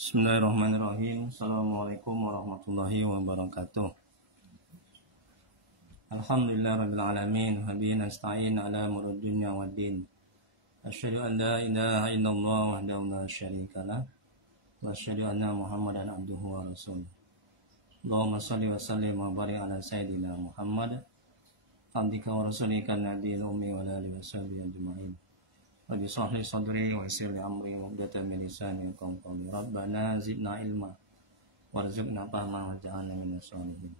Bismillahirrahmanirrahim. Assalamualaikum warahmatullahi wabarakatuh. Alhamdulillahirabbil alamin, wa bihi nasta'in ala umurid dunya waddin. Asyhadu an la ilaha illallah wahdahu la syarikalah wa asyhadu anna Muhammadan abduhu wa rasuluh. Allahumma shalli wa sallim wa barik ala sayyidina Muhammad abdika wa rasulika nabiyil ummi wa alihi washabihi ajma'in. Rabbi shrah li sadri wa yassir li amri wahlul min lisani yafqahu qawli. Rabbana zidna ilma warzuqna fahma waj'alna minas sholihin.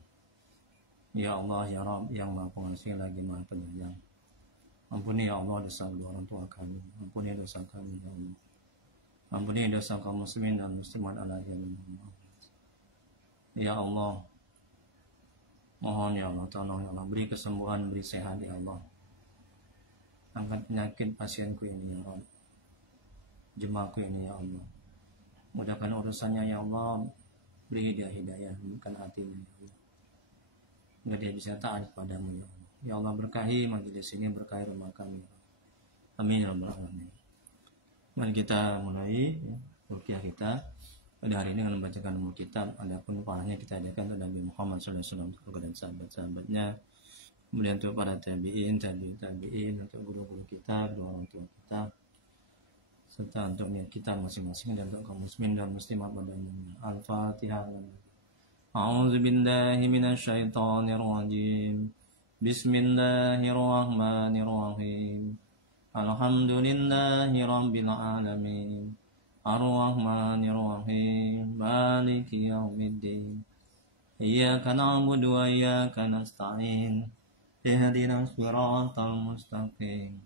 Ya Allah ya Rabb yang Maha Pengasih lagi Maha Penyayang. Ampuni ya Allah dosa kedua orang tua kami. Ampuni dosa kami ya Allah. Ampuni dosa kaum muslimin dan muslimat ala jami'in. Ya Allah, mohon ya Allah, tolong ya Allah, beri kesembuhan, beri sehat ya Allah. Angkat penyakit pasienku ini ya Allah, jemaahku ini ya Allah. Mudahkan urusannya ya Allah, beri dia hidayah, bukan hatinya ya Allah, agar dia bisa taat padamu ya Allah. Ya Allah, berkahi majelis ini, berkahi rumah kami ya Allah. Amin ya rabbal alamin. Mari kita mulai ya, ruqyah kita pada hari ini dengan membacakan umul kitab. Adapun parahnya kita adakan untuk Nabi Muhammad SAW dan sahabat-sahabatnya. Kemudian untuk para tabi'in, untuk guru-guru kita, kedua orang tua kita, serta untuk niat kita masing-masing dan untuk kaum muslimin dan muslimat pada umumnya. Al-Fatihah. A'udzu billahi minasyaitonir rajim. Bismillahirrahmanirrahim. Alhamdulillahi rabbil alamin. Ar-Rahmanir-Rahim. Maliki yaumiddin. Iyyaka na'budu wa iyyaka nasta'in. Ihdinas siratal mustaqim.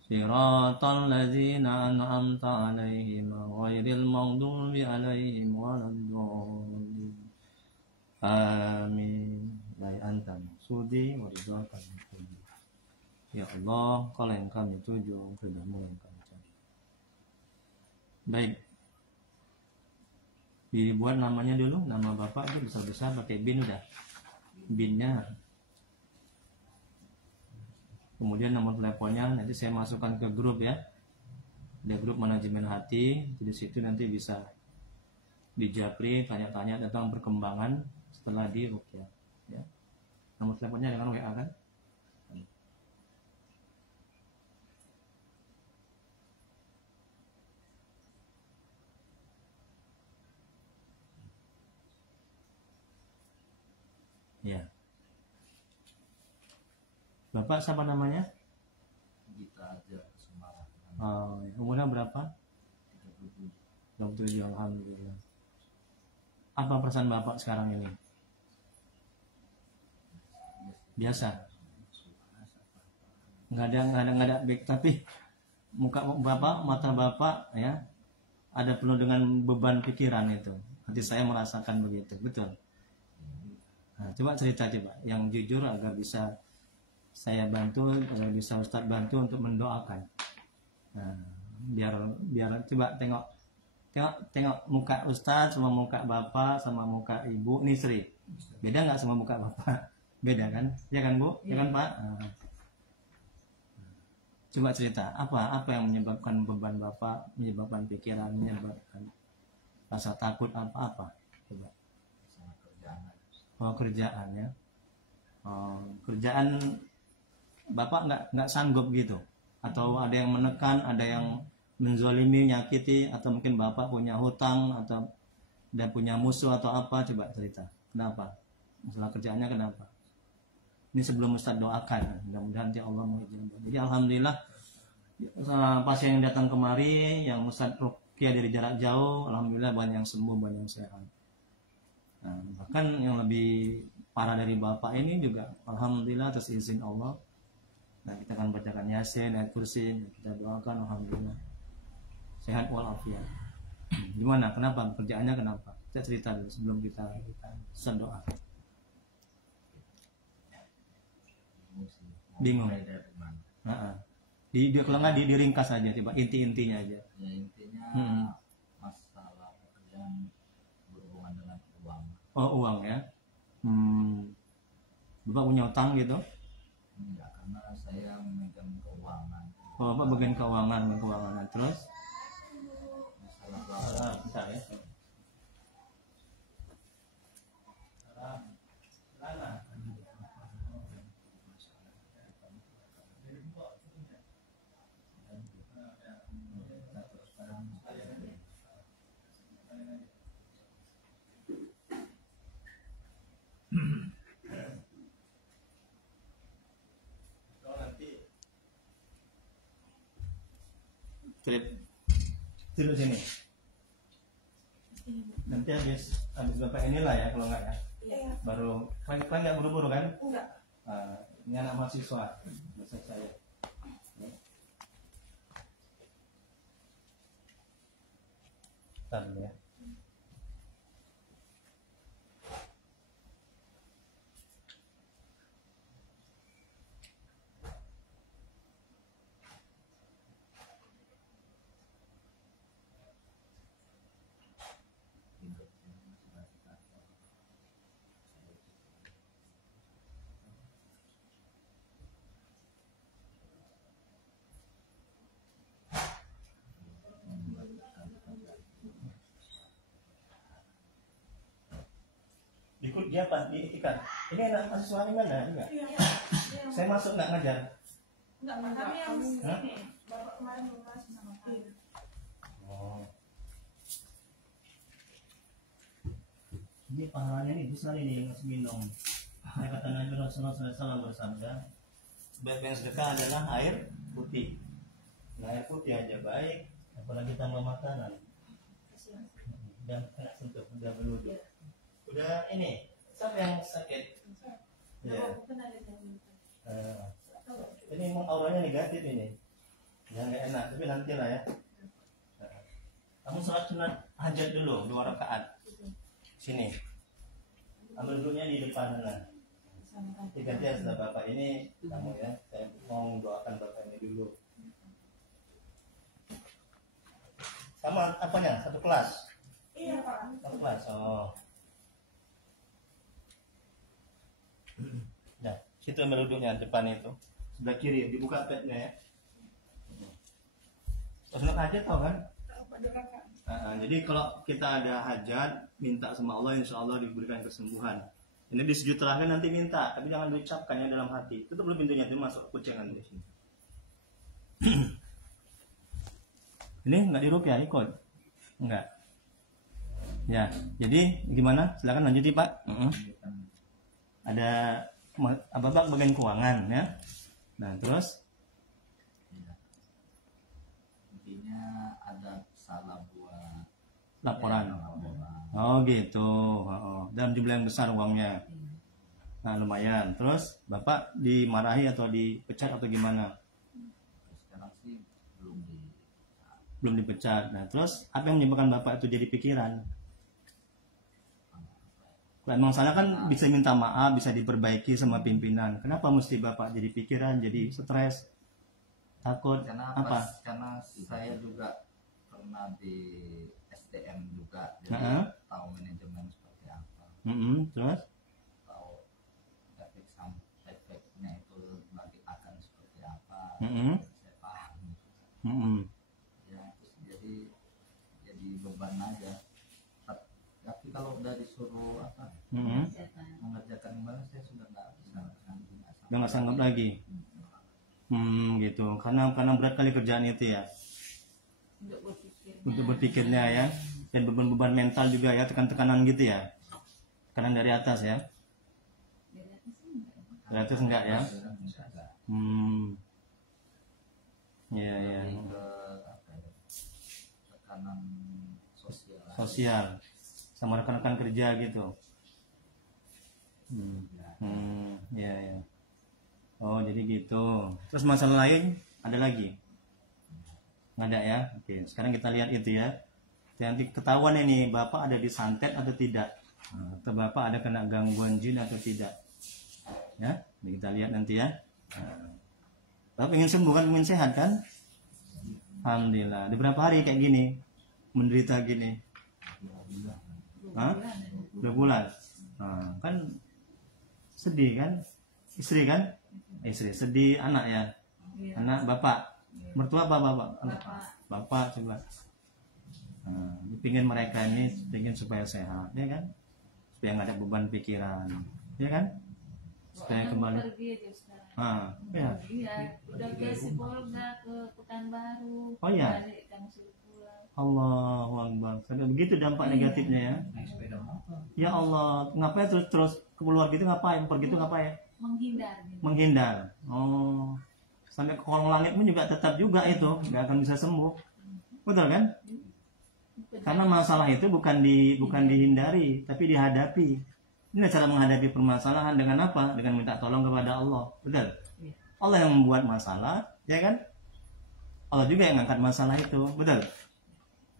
Siratal ladzina an'amta 'alaihim ghairil maghdubi 'alaihim waladdallin. Amin. La anta sudi wa ridwaka. Ya Allah, Kau yang kami tuju, ridhamu yang kami cari. Baik. Dibuat namanya dulu, nama bapak itu besar-besar pakai bin udah. Binnya. Kemudian nomor teleponnya nanti saya masukkan ke grup ya. Ada grup manajemen hati. Di situ nanti bisa dijapri, tanya-tanya tentang perkembangan setelah di ruqyah ya. Nomor teleponnya dengan WA kan? Ya. Bapak siapa namanya? Gita aja Semarang. Umurnya berapa? 27. Alhamdulillah. Apa perasaan Bapak sekarang ini? Biasa. Nggak ada baik, tapi muka Bapak, mata Bapak ya ada penuh dengan beban pikiran itu. Hati saya merasakan begitu, betul. Nah, coba cerita yang jujur agar bisa saya bantu, agar bisa Ustadz bantu untuk mendoakan. Nah, biar coba tengok muka Ustadz sama muka Bapak sama muka Ibu nih Sri. Beda nggak sama muka Bapak? Beda kan? Ya kan Bu? Ya kan Pak? Nah. Coba cerita apa yang menyebabkan beban Bapak, menyebabkan pikiran, menyebabkan rasa takut apa? Coba. Oh, kerjaan ya. Kerjaan Bapak nggak sanggup gitu, atau ada yang menekan, ada yang menzolimi, nyakiti, atau mungkin Bapak punya hutang atau dan punya musuh atau apa? Coba cerita. Kenapa? Masalah kerjaannya kenapa? Ini sebelum Ustadz doakan, mudah-mudahan ya Allah mengizinkan. Jadi alhamdulillah pasien yang datang kemari, yang Ustadz ruqyah dari jarak jauh, alhamdulillah banyak yang sembuh, banyak yang sehat. Nah, bahkan yang lebih parah dari Bapak ini juga alhamdulillah atas izin Allah. Nah, kita akan bacakan Yasin, ayat kursi, kita doakan alhamdulillah sehat walafiat. Gimana? Kenapa? Kerjaannya kenapa? Kita cerita dulu sebelum kita berdoa. Bingung. Kalau nggak diringkas aja, coba inti-intinya aja. Ya intinya masalah pekerjaan berhubungan dengan uang. Oh, uang ya. Bapak punya utang gitu? Enggak, karena saya memegang keuangan. Oh, Bapak bagian keuangan. Terus? Masalah Bentar ya. Filip, tidur sini. Nanti habis bapak inilah ya kalau nggak ya. Iya. Baru kalian nggak buru-buru kan? Enggak. Ini anak mahasiswa, selesai saya. Bentar dulu ya. Ikut dia pas di itikad. Ini anak mahasiswa di mana? Enggak. Iya. Saya masuk nggak ngajar. Enggak, kami yang Hah? sini. Bapak kemarin membahas sama kami. Oh. Ini pahalanya nih besar ini ngasih minum. Kata Nabi Rasulullah SAW bersabda, sebaik-baik sedekah adalah air putih. Nah, air putih aja baik, apalagi tambah makanan. Dan kena sentuh, udah berwudu. Udah ini, siapa yang sakit? Ya. Ini emang awalnya negatif ini. Yang nggak enak, tapi nanti lah ya. Kamu sholat sunat hajat dulu 2 rakaat. Sini. Ambil dulunya di depan sana. Diganti setelah bapak ini kamu ya. Saya mau doakan bapak ini dulu. Sama apanya? Satu kelas. Iya, Pak. Satu kelas. Oh. Nah, situ ambil duduknya depan itu. Sebelah kiri dibuka petnya ya. Sunat hajat tau kan? Jadi kalau kita ada hajat, minta sama Allah, insya Allah diberikan kesembuhan. Ini di sujud terakhir nanti minta, tapi jangan diucapkan ya dalam hati. Tutup dulu pintunya, itu masuk kucingan di sini. Ini nggak diruqyah ya, ikut? Enggak. Ya, jadi gimana? Silakan lanjuti Pak. Ada apa bagian keuangan ya. Nah terus? Intinya ada salah buat Laporan. laporan. Oh gitu. Dalam jumlah yang besar uangnya. Nah lumayan. Terus Bapak dimarahi atau dipecat atau gimana? Sekarang sih Belum dipecat. Nah terus apa yang menyebabkan Bapak itu jadi pikiran? Kalau emang salah kan bisa minta maaf, bisa diperbaiki sama pimpinan. Kenapa mesti Bapak jadi pikiran, jadi stres, takut? karena Apa? karena saya juga pernah di SDM juga, jadi tahu manajemen seperti apa, Terus? tahu efeknya itu nanti akan seperti apa. Saya paham. Ya terus jadi beban aja. Tapi kalau udah disuruh mengerjakan kembali, saya sudah nggak bisa. Udah nggak sanggup lagi. Gitu. Karena berat kali kerjaan itu ya. Untuk berpikirnya ya, dan beban-beban mental juga ya, tekan-tekanan gitu ya. Tekanan dari atas ya. Dari atas enggak ya? Iya ya. Lebih ke tekanan sosial. Sosial sama rekan-rekan kerja gitu. Iya ya. Oh jadi gitu. Terus masalah lain ada lagi? Nggak ada ya? Oke. Sekarang kita lihat itu ya. Nanti ketahuan ini Bapak ada disantet atau tidak, atau Bapak ada kena gangguan jin atau tidak. Ya, kita lihat nanti ya. Bapak ingin sembuh kan, ingin sehat kan? Alhamdulillah. Udah berapa hari kayak gini? Menderita gini? 2 bulan. Kan sedih kan? Istri kan? Istri sedih, anak ya? Anak Bapak. Mertua apa Bapak? Bapak coba. Pingin mereka ini pingin supaya sehat, ya kan? Supaya nggak ada beban pikiran, ya kan? Supaya kembali. Ya. Udah ke Sibolga, ke Pekanbaru. Oh ya. Allahu Akbar. Sampai begitu dampak negatifnya ya. Ya Allah, ngapain terus keluar gitu ngapain? Pergi itu ngapain? Menghindar. Oh. Sampai ke kolong langit pun juga tetap juga itu, nggak akan bisa sembuh. Betul kan? Karena masalah itu bukan dihindari, tapi dihadapi. Ini cara menghadapi permasalahan dengan apa? Dengan minta tolong kepada Allah. Betul? Allah yang membuat masalah, ya kan? Allah juga yang angkat masalah itu. Betul?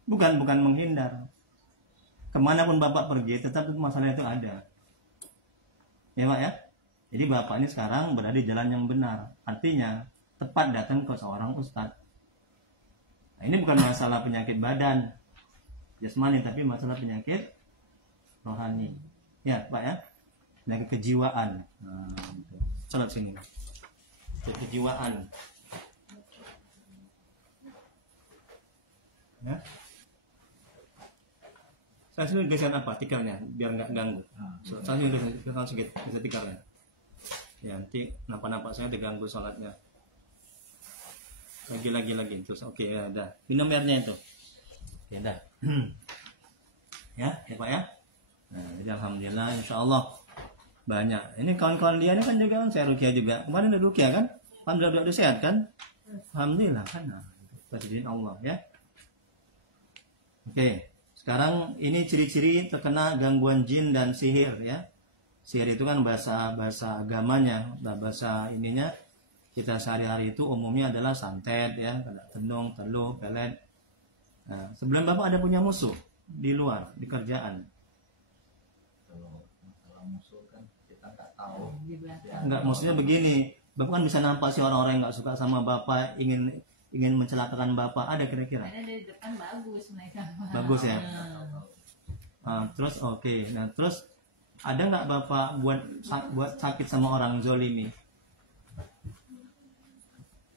Bukan menghindar. Kemanapun Bapak pergi, tetap masalah itu ada. Ya Pak ya? Jadi Bapak ini sekarang berada di jalan yang benar. Artinya, tepat datang ke seorang ustadz. Nah, ini bukan masalah penyakit badan jasmani, tapi masalah penyakit rohani. Ya Pak ya? Penyakit kejiwaan. Nah, salat sini. Kejiwaan. Ya. Saya sini geser apa? Tikarnya biar nggak ganggu. Saya sini geser sedikit, geser tikarnya. Ya, nanti nampak saya terganggu sholatnya. Lagi terus oke ya udah. Minum airnya itu. Ya udah. Ya Pak ya. Nah, jadi alhamdulillah insyaallah banyak. Ini kawan-kawan dia ini kan juga saya ruqyah juga. Kemarin udah ruqyah kan? Alhamdulillah udah sehat kan? Alhamdulillah kan. Nah, izin Allah ya. Oke. Sekarang ini ciri-ciri terkena gangguan jin dan sihir ya. Sihir itu kan bahasa agamanya, bahasa ininya kita sehari-hari itu umumnya adalah santet ya, tenung, teluh, pelet. Nah, sebelum Bapak ada punya musuh di luar, di kerjaan. Kalau musuh kan kita nggak tahu. Enggak, maksudnya begini, Bapak kan bisa nampak sih orang-orang yang nggak suka sama Bapak, ingin mencelakakan Bapak, ada kira-kira? Karena dari depan bagus mereka. Bagus ya. Terus oke. Nah terus ada nggak Bapak buat sakit sama orang zolimi?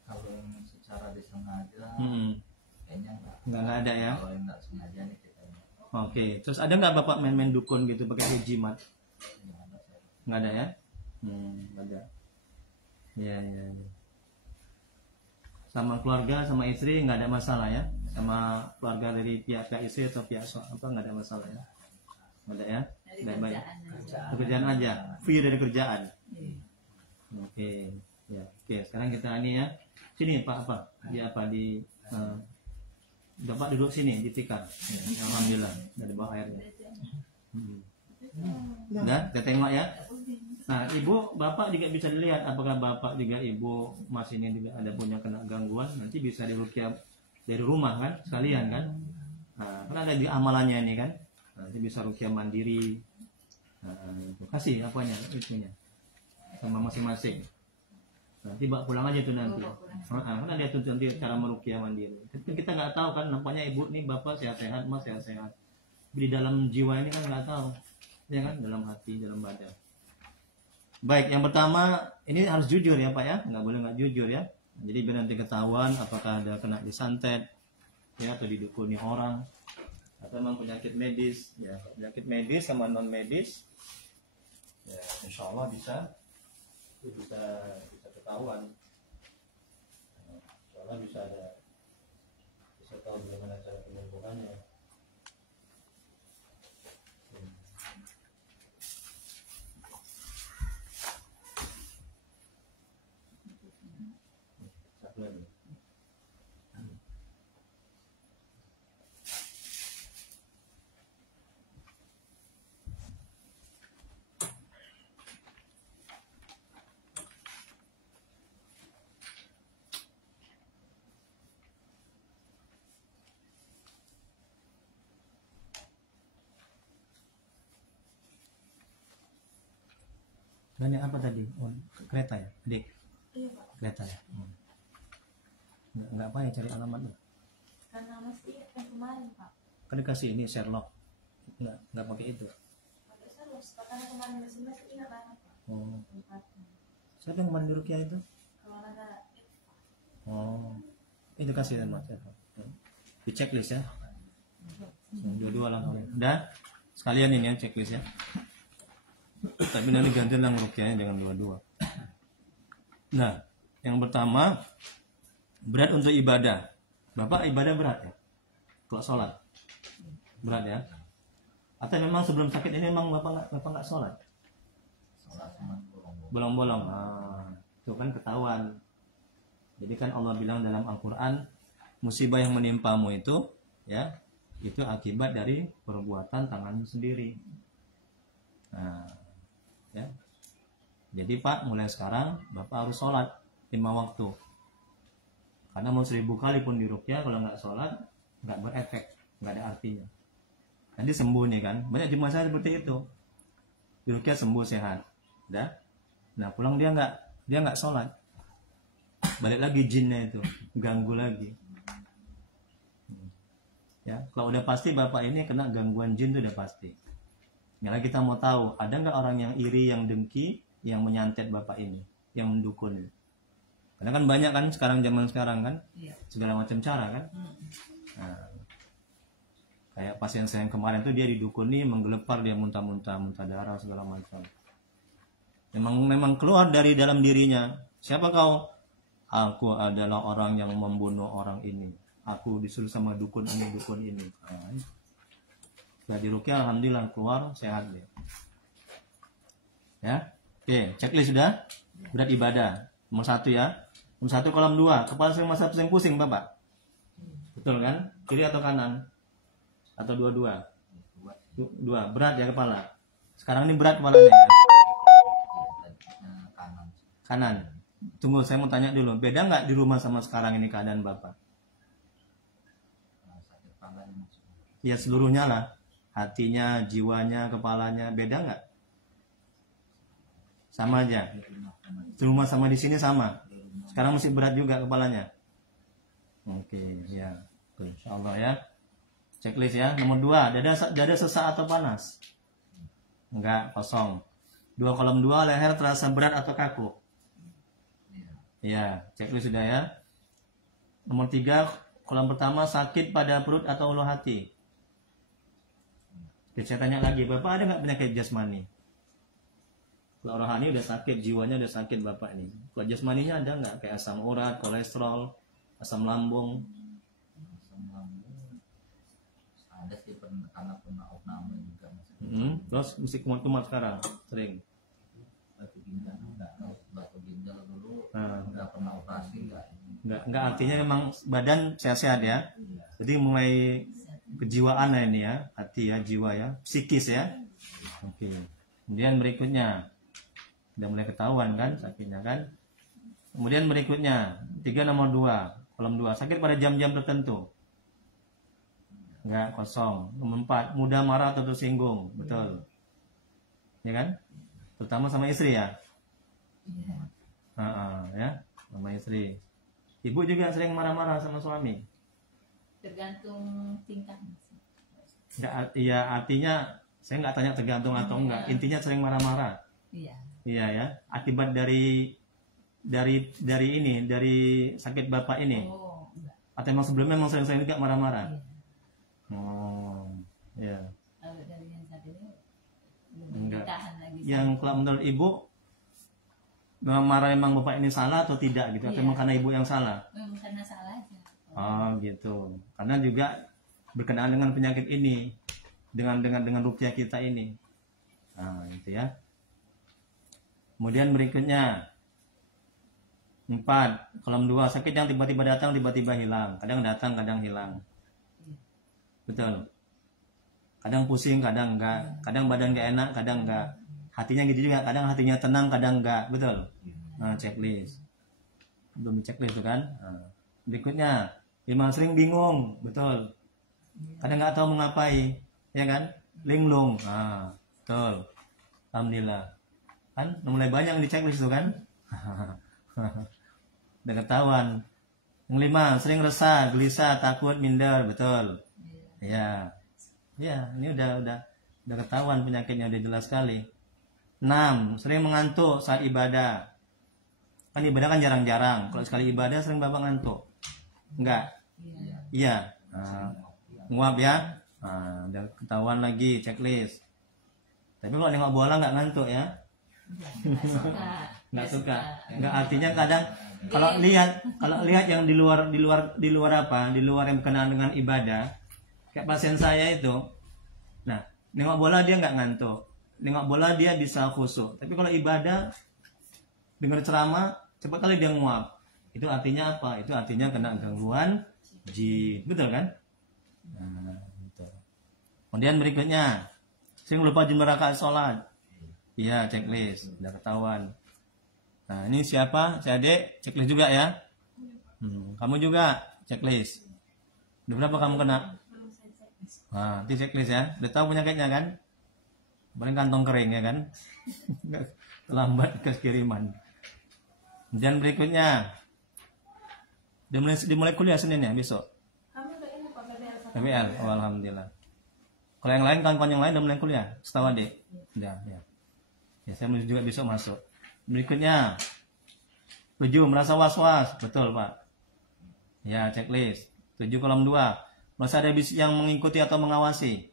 Kalau yang secara disengaja, kayaknya Nggak ada ya. Kalau yang nggak sengaja nih kita. Oke. Terus ada nggak Bapak main-main dukun gitu pakai jimat? Nggak ada ya? Nggak ada. Ya. Sama keluarga, sama istri nggak ada masalah ya? Sama keluarga dari pihak istri atau pihak apa nggak ada masalah ya? Nggak ada ya? Dari Kerjaan aja. Free dari kerjaan. Oke. Ya. Oke. Sekarang kita ini ya. Sini Pak apa? Dia apa di Bapak duduk sini di tikar. Alhamdulillah. Dari bawah airnya. Udah, kita tengok ya. Nah, Ibu, Bapak juga bisa dilihat apakah Bapak juga Ibu Mas ini juga ada punya kena gangguan, nanti bisa diruqyah dari rumah kan, sekalian kan. Nah, kan ada di amalannya ini kan. Nanti bisa ruqyah mandiri. Nah, itu. Kasih apanya itunya. Sama masing-masing. Nanti Mbak pulang aja tuh nanti. Kan ada tuh nanti cara meruqyah mandiri. Kita nggak tahu kan, nampaknya Ibu nih Bapak sehat-sehat, Mas sehat-sehat. Di dalam jiwa ini kan nggak tahu. Ya kan, dalam hati, dalam badan. Baik, yang pertama ini harus jujur ya Pak ya, nggak boleh nggak jujur ya. Jadi biar nanti ketahuan apakah ada kena disantet ya atau didukuni orang atau memang penyakit medis ya. Penyakit medis sama non medis ya, insya Allah bisa ketahuan. Insya Allah bisa tahu bagaimana cara penyembuhannya. Nanya apa tadi? Oh, kereta ya, adik? Iya Pak. Kereta ya. Nggak apa ya cari alamatnya? Karena mesti yang kemarin Pak. Kan dikasih ini Sherlock. Nggak pakai itu. Pakai terus. Karena kemarin masih ingat banget Pak. Oh. Tempatnya. Siapa yang kemarin di Ruqyah itu? Kalau ada Oh. Itu kasih sama Sherlock. Di checklist ya. Dua-dua lah. Udah. Sekalian ini ya checklist ya. Tapi nanti ganti lang ruqyahnya jangan dua-dua. Nah, yang pertama berat untuk ibadah. Bapak ibadah berat ya? Kalau sholat berat ya? Atau memang sebelum sakit ini memang bapak nggak sholat? Sholat cuma Bolong-bolong. Itu kan ketahuan. Jadi kan Allah bilang dalam Al-Quran, musibah yang menimpamu itu ya, itu akibat dari perbuatan tanganmu sendiri. Nah, ya. Jadi Pak, mulai sekarang Bapak harus sholat 5 waktu. Karena mau 1000 kali pun diruqyah, kalau nggak sholat nggak berefek, nggak ada artinya. Nanti sembuh nih kan, banyak di masyarakat seperti itu. Diruqyah sembuh sehat, udah. Nah pulang dia nggak sholat, balik lagi jinnya itu ganggu lagi. Ya, kalau udah pasti Bapak ini kena gangguan jin itu udah pasti. Nah kita mau tahu ada nggak orang yang iri, yang dengki, yang menyantet Bapak ini, yang mendukun. Karena kan banyak kan sekarang, zaman sekarang kan, segala macam cara kan. Nah, kayak pasien saya yang kemarin tuh dia didukuni, menggelepar, dia muntah-muntah, muntah darah segala macam. Memang keluar dari dalam dirinya. Siapa kau? Aku adalah orang yang membunuh orang ini. Aku disuruh sama dukun ini, dukun ini. Setelah diruqyah, alhamdulillah keluar sehat dia. Ya, oke, checklist sudah. Berat ibadah nomor 1 ya. Nomor 1 kolom 2, kepala sering masa pusing Bapak. Betul kan? Kiri atau kanan? Atau dua-dua? Dua. Berat ya kepala. Sekarang ini berat kepalanya ya. Kanan. Tunggu, saya mau tanya dulu. Beda nggak di rumah sama sekarang ini keadaan Bapak? Ya seluruhnya lah. Hatinya, jiwanya, kepalanya. Beda nggak? Sama aja. Di rumah sama di sini sama. Sekarang masih berat juga kepalanya. Oke, ya. Insyaallah ya. Checklist ya. Nomor 2, dada sesak atau panas? Enggak, kosong. 2 kolom 2, leher terasa berat atau kaku? Ya, checklist sudah ya. Nomor 3, kolom pertama, sakit pada perut atau ulu hati? Oke, saya tanya lagi, Bapak ada nggak penyakit jasmani? Kalau rohani udah sakit, jiwanya udah sakit Bapak ini. Kalau jasmaninya ada nggak? Kayak asam urat, kolesterol, asam lambung? Ada sih, karena pernah opname juga. Terus mesti kumat sekarang, sering. Batu ginjal dulu nggak pernah operasi, nggak artinya memang badan sehat-sehat ya. Jadi mulai kejiwaan ini ya, hati ya, jiwa ya, psikis ya. Oke. Kemudian berikutnya udah mulai ketahuan kan sakitnya kan. Kemudian berikutnya 3 nomor 2 kolom 2, sakit pada jam-jam tertentu? Enggak, kosong. Nomor 4, mudah marah atau tersinggung? Betul ya kan, terutama sama istri ya. Ya, sama istri. Ibu juga sering marah-marah sama suami? Tergantung tingkah. Enggak, iya, artinya saya nggak tanya tergantung atau enggak, intinya sering marah-marah. Iya ya, akibat dari ini, dari sakit Bapak ini. Atau emang sebelumnya memang sering-sering juga marah-marah? Oh, ya. Kalau dari yang satu ini Enggak. ditahan lagi. Yang kalau menurut Ibu memang marah, emang Bapak ini salah atau tidak gitu? Atau memang karena Ibu yang salah? Memang karena salah aja. Oh gitu. Karena juga berkenaan dengan penyakit ini, dengan ruqyah kita ini. Nah, itu ya. Kemudian berikutnya 4 kolom 2, sakit yang tiba-tiba datang, tiba-tiba hilang. Kadang datang, kadang hilang. Betul. Kadang pusing, kadang enggak. Kadang badan enggak enak, kadang enggak. Hatinya gitu juga, kadang hatinya tenang, kadang enggak. Betul. Nah, checklist. Belum checklist itu kan. Nah, berikutnya 5, sering bingung. Betul. Kadang enggak tahu mengapai, ya kan? Linglung. Nah, betul. Alhamdulillah. Kan mulai banyak di checklist itu kan. Udah ketahuan. Yang 5, sering resah, gelisah, takut, minder. Betul. Ya. Ya, ini udah ketahuan penyakitnya, udah jelas sekali. 6, sering mengantuk saat ibadah. Kan ibadah kan jarang-jarang. Kalau sekali ibadah sering Bapak ngantuk? Enggak? Iya. Nguap ya. Nah, udah ketahuan lagi checklist. Tapi kalau nengok bola nggak ngantuk ya? Nggak suka. Nggak, artinya kadang kalau lihat yang di luar apa? Di luar yang berkenaan dengan ibadah. Kayak pasien saya itu. Nah, nengok bola dia nggak ngantuk. Nengok bola dia bisa khusyuk. Tapi kalau ibadah, dengar ceramah, cepat kali dia nguap. Itu artinya apa? Itu artinya kena gangguan jin, betul kan? Nah, betul. Kemudian berikutnya, sering lupa jumlah rakaat sholat. Iya, checklist, sudah ketahuan. Nah, ini siapa? Si adik, checklist juga ya. Kamu juga checklist. Udah berapa kamu kena? Nah, di checklist ya. Udah tahu penyakitnya kan? Paling kantong kering ya kan? Lambat kiriman. Kemudian berikutnya, dimulai kuliah Senin ya besok. Kami udah ini Pak PBL. PBL, oh, alhamdulillah. Kalau yang lain, kawan-kawan yang lain udah mulai kuliah, setahu adik. Udah, ya. Ya, saya juga besok masuk. Berikutnya, 7 merasa was-was, betul Pak. Ya, checklist. 7 kolom 2. Merasa ada bisik yang mengikuti atau mengawasi.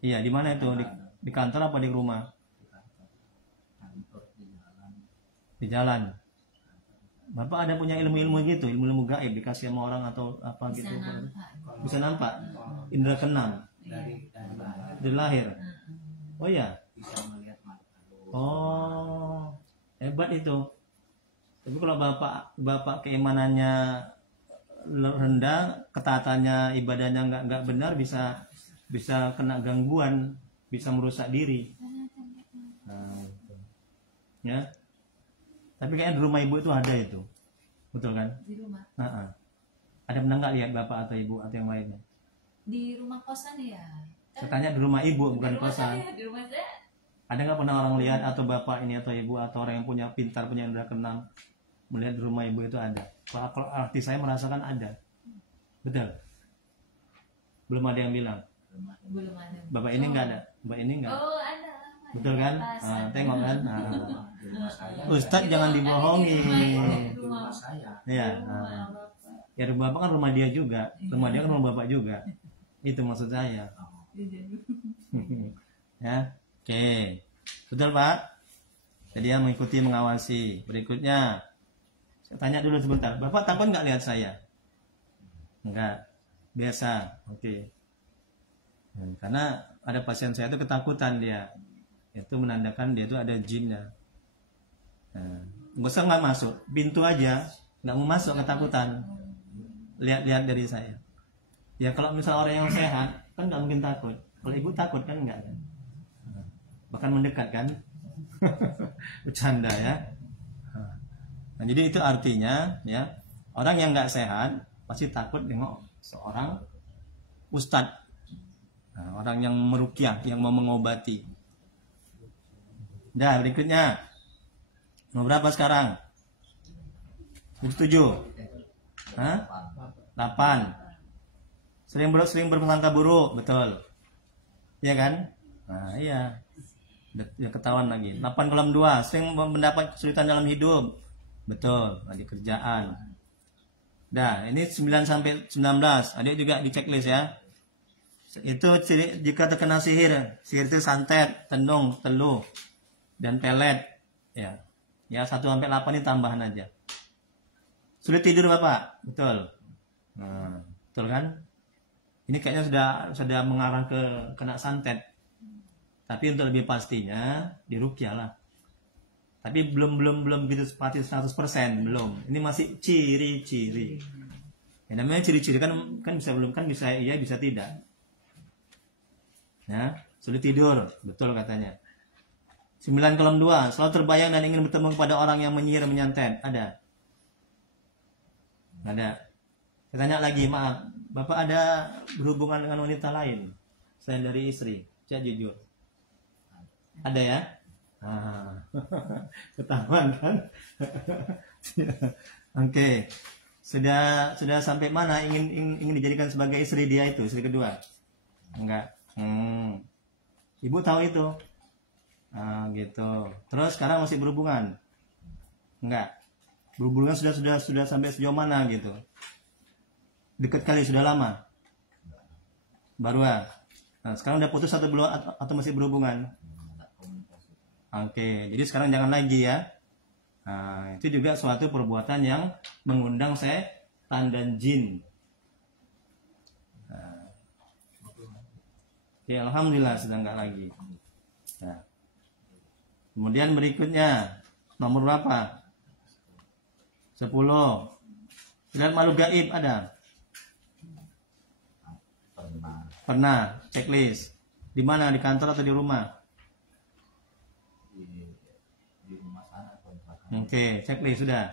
Iya, di mana itu? Di kantor apa di rumah? Kantor di jalan. Di jalan. Bapak ada punya ilmu-ilmu gitu, ilmu-ilmu gaib dikasih sama orang atau apa Bisa gitu? nampak. Bisa nampak. Indra keenam dari lahir. Oh iya. Bisa melihat makhluk. Oh, hebat itu. Tapi kalau bapak keimanannya rendah, ketaatannya ibadahnya nggak benar, bisa kena gangguan, bisa merusak diri. Nah, gitu. Ya. Tapi kayaknya di rumah ibu itu ada itu, betul kan? Di rumah. Nah, ada pernah nggak lihat bapak atau ibu atau yang lainnya? Di rumah kosan ya. Saya tanya di rumah ibu bukan Di rumah kosan. saya, di rumah saya. Ada nggak pernah orang lihat atau bapak ini atau ibu atau orang yang punya pintar punya indera keenam melihat di rumah ibu itu ada? Kalau arti saya merasakan ada, betul. Belum ada yang bilang. Belum ada. Bapak ini nggak ada, bapak ini nggak. Oh, ada. Betul kan? Ada. Tengok kan. Di rumah saya. Ustadz jangan dibohongi. Di rumah saya. Iya. Ya rumah bapak kan rumah dia juga, rumah dia kan rumah bapak juga. Itu maksud saya. Ya, oke, betul Pak. Jadi dia mengikuti, mengawasi. Berikutnya, saya tanya dulu sebentar. Bapak takut nggak lihat saya? Enggak, biasa. Oke. Karena ada pasien saya itu ketakutan dia. Itu menandakan dia itu ada jinnya. Nggak usah nggak masuk, pintu aja nggak mau masuk, ketakutan. Lihat-lihat dari saya. Ya kalau misal orang yang sehat kan nggak mungkin takut. Kalau ibu takut kan enggak kan? Bahkan mendekat kan? Bercanda ya. Nah, jadi itu artinya ya orang yang nggak sehat pasti takut nengok seorang ustadz, orang yang meruqyah, yang mau mengobati. Dah berikutnya nomor berapa sekarang? 7. 8. Sering berprasangka buruk, betul. Iya kan? Nah, iya. Udah ketahuan lagi. 8 kolom 2, sering mendapat kesulitan dalam hidup. Betul, lagi kerjaan. Nah, ini 9 sampai 19. Adik juga di checklist ya. Itu jika terkena sihir. Sihir itu santet, tenung, teluh, dan pelet. Ya. Ya 1 sampai 8 ini tambahan aja. Sulit tidur Bapak? Betul. Nah, betul kan? Ini kayaknya sudah mengarah ke kena santet. Tapi untuk lebih pastinya diruqyah lah. Tapi belum gitu pasti 100%, belum. Ini masih ciri-ciri. Ya, namanya ciri-ciri kan bisa belum, kan bisa iya bisa tidak. Ya, sulit tidur, betul katanya. 9 kolom 2, selalu terbayang dan ingin bertemu kepada orang yang menyihir menyantet. Ada? Ada. Saya tanya lagi, maaf, Bapak ada berhubungan dengan wanita lain selain dari istri? Saya jujur. Ada ya? Ketahuan kan? Oke. Sudah sampai mana ingin dijadikan sebagai istri dia itu, istri kedua? Enggak. Ibu tahu itu? Gitu. Terus sekarang masih berhubungan? Enggak. Berhubungan sudah sampai sejauh mana gitu? Dekat kali, sudah lama? Baru ya? Nah, sekarang udah putus atau belum, atau masih berhubungan? Oke, jadi sekarang jangan lagi ya. Nah, itu juga suatu perbuatan yang mengundang setan dan jin. Nah. Oke, alhamdulillah sudah enggak lagi. Nah. Kemudian berikutnya nomor berapa? 10. Lihat makhluk gaib ada? Pernah. Pernah. Checklist. Di mana? Di kantor atau di rumah? Di rumah sana kontrakan. Oke, checklist sudah.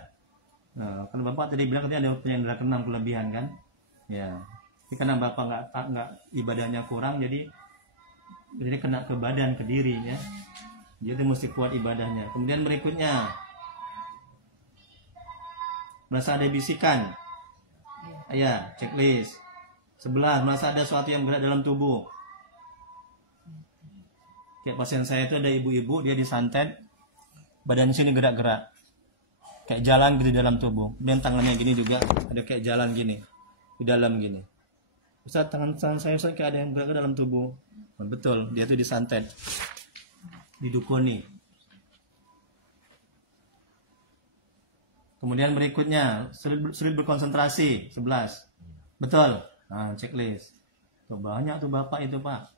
Nah, kan Bapak tadi bilang katanya ada penyandera keenam kelebihan kan? Ya. Ini karena Bapak nggak ibadahnya kurang, jadi kena ke badan, ke diri ya. Jadi mesti kuat ibadahnya. Kemudian berikutnya, merasa ada bisikan. Ya, checklist. 11, merasa ada sesuatu yang bergerak dalam tubuh. Kayak pasien saya itu ada ibu-ibu, dia disantet, badan sini gerak-gerak. Kayak jalan gitu di dalam tubuh. Dan tangannya gini juga, ada kayak jalan gini. Di dalam gini. Ustaz, tangan saya Ustaz, kayak ada yang gerak ke dalam tubuh. Betul, dia tuh disantet. Didukuni. Kemudian berikutnya, sulit berkonsentrasi, 11. Betul. Nah, checklist. Tuh, banyak tuh Bapak itu, Pak.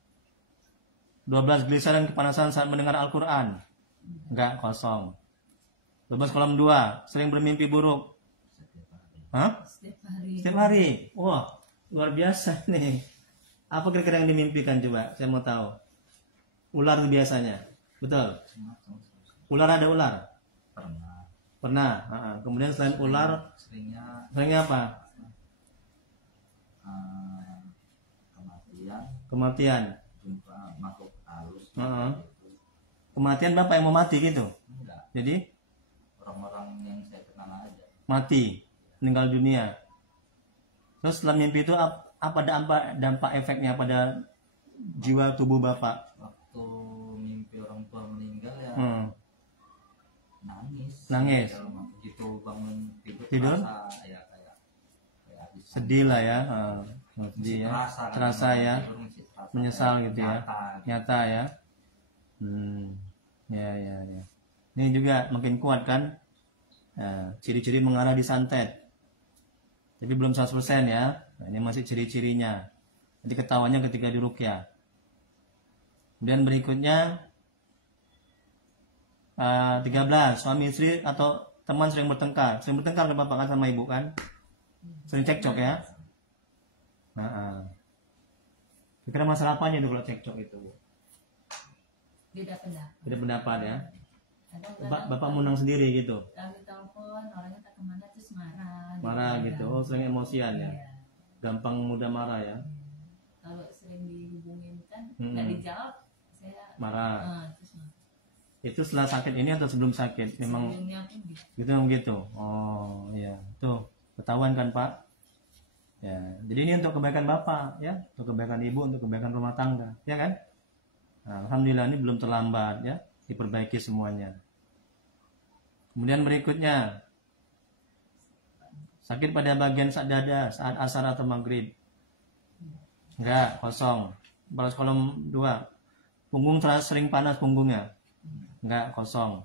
12, gelisah dan kepanasan saat mendengar Al-Quran. Enggak, kosong. 12, kolom 2, sering bermimpi buruk. Hah? Setiap hari. Wah, luar biasa nih. Apa kira-kira yang dimimpikan coba? Saya mau tahu. Ular biasanya. Betul. Ular ada ular? Pernah. Kemudian selain ular, seringnya apa? Kematian. Jumpa makhluk halus. Kematian Bapak yang mau mati gitu? Enggak. Jadi? Orang-orang yang saya kenal aja. Mati, meninggal dunia. Terus setelah mimpi itu apa dampak efeknya pada jiwa tubuh Bapak? Waktu mimpi orang tua meninggal ya nangis. Kalau begitu bangun tidur? Terasa, ya, kayak habis sedih lah ya. Sedih ya. Terasa ya. Menyesal gitu ya. Nyata ya. Ya. Ini juga makin kuat kan? Nah, ciri-ciri mengarah di santet. Tapi belum 100% ya. Nah, ini masih ciri-cirinya. Nanti ketawanya ketika diruqyah. Kemudian berikutnya 13, suami istri atau teman sering bertengkar. Sering bertengkar kan Bapak kan sama Ibu kan? Sering cekcok ya. Kira-kira masalah apanya itu kalau cekcok itu, Bu? Beda pendapat ya. Bapak menang sendiri gitu. Kalau telepon orangnya tak kemana terus marah. Marah gitu. Oh, sering emosian ya. Gampang mudah marah ya. Kalau sering dihubungin kan nggak dijawab, saya marah. Terus marah. Itu setelah sakit ini atau sebelum sakit? Memang sebelumnya pun gitu. Begitu. Oh, iya. Tuh, ketahuan kan, Pak? Ya, jadi ini untuk kebaikan Bapak ya, untuk kebaikan Ibu, untuk kebaikan rumah tangga, ya kan? Nah, alhamdulillah ini belum terlambat ya, diperbaiki semuanya. Kemudian berikutnya, sakit pada bagian dada saat asar atau maghrib. Enggak, kosong. Balas kolom 2. Punggung terasa sering panas punggungnya. Enggak, kosong.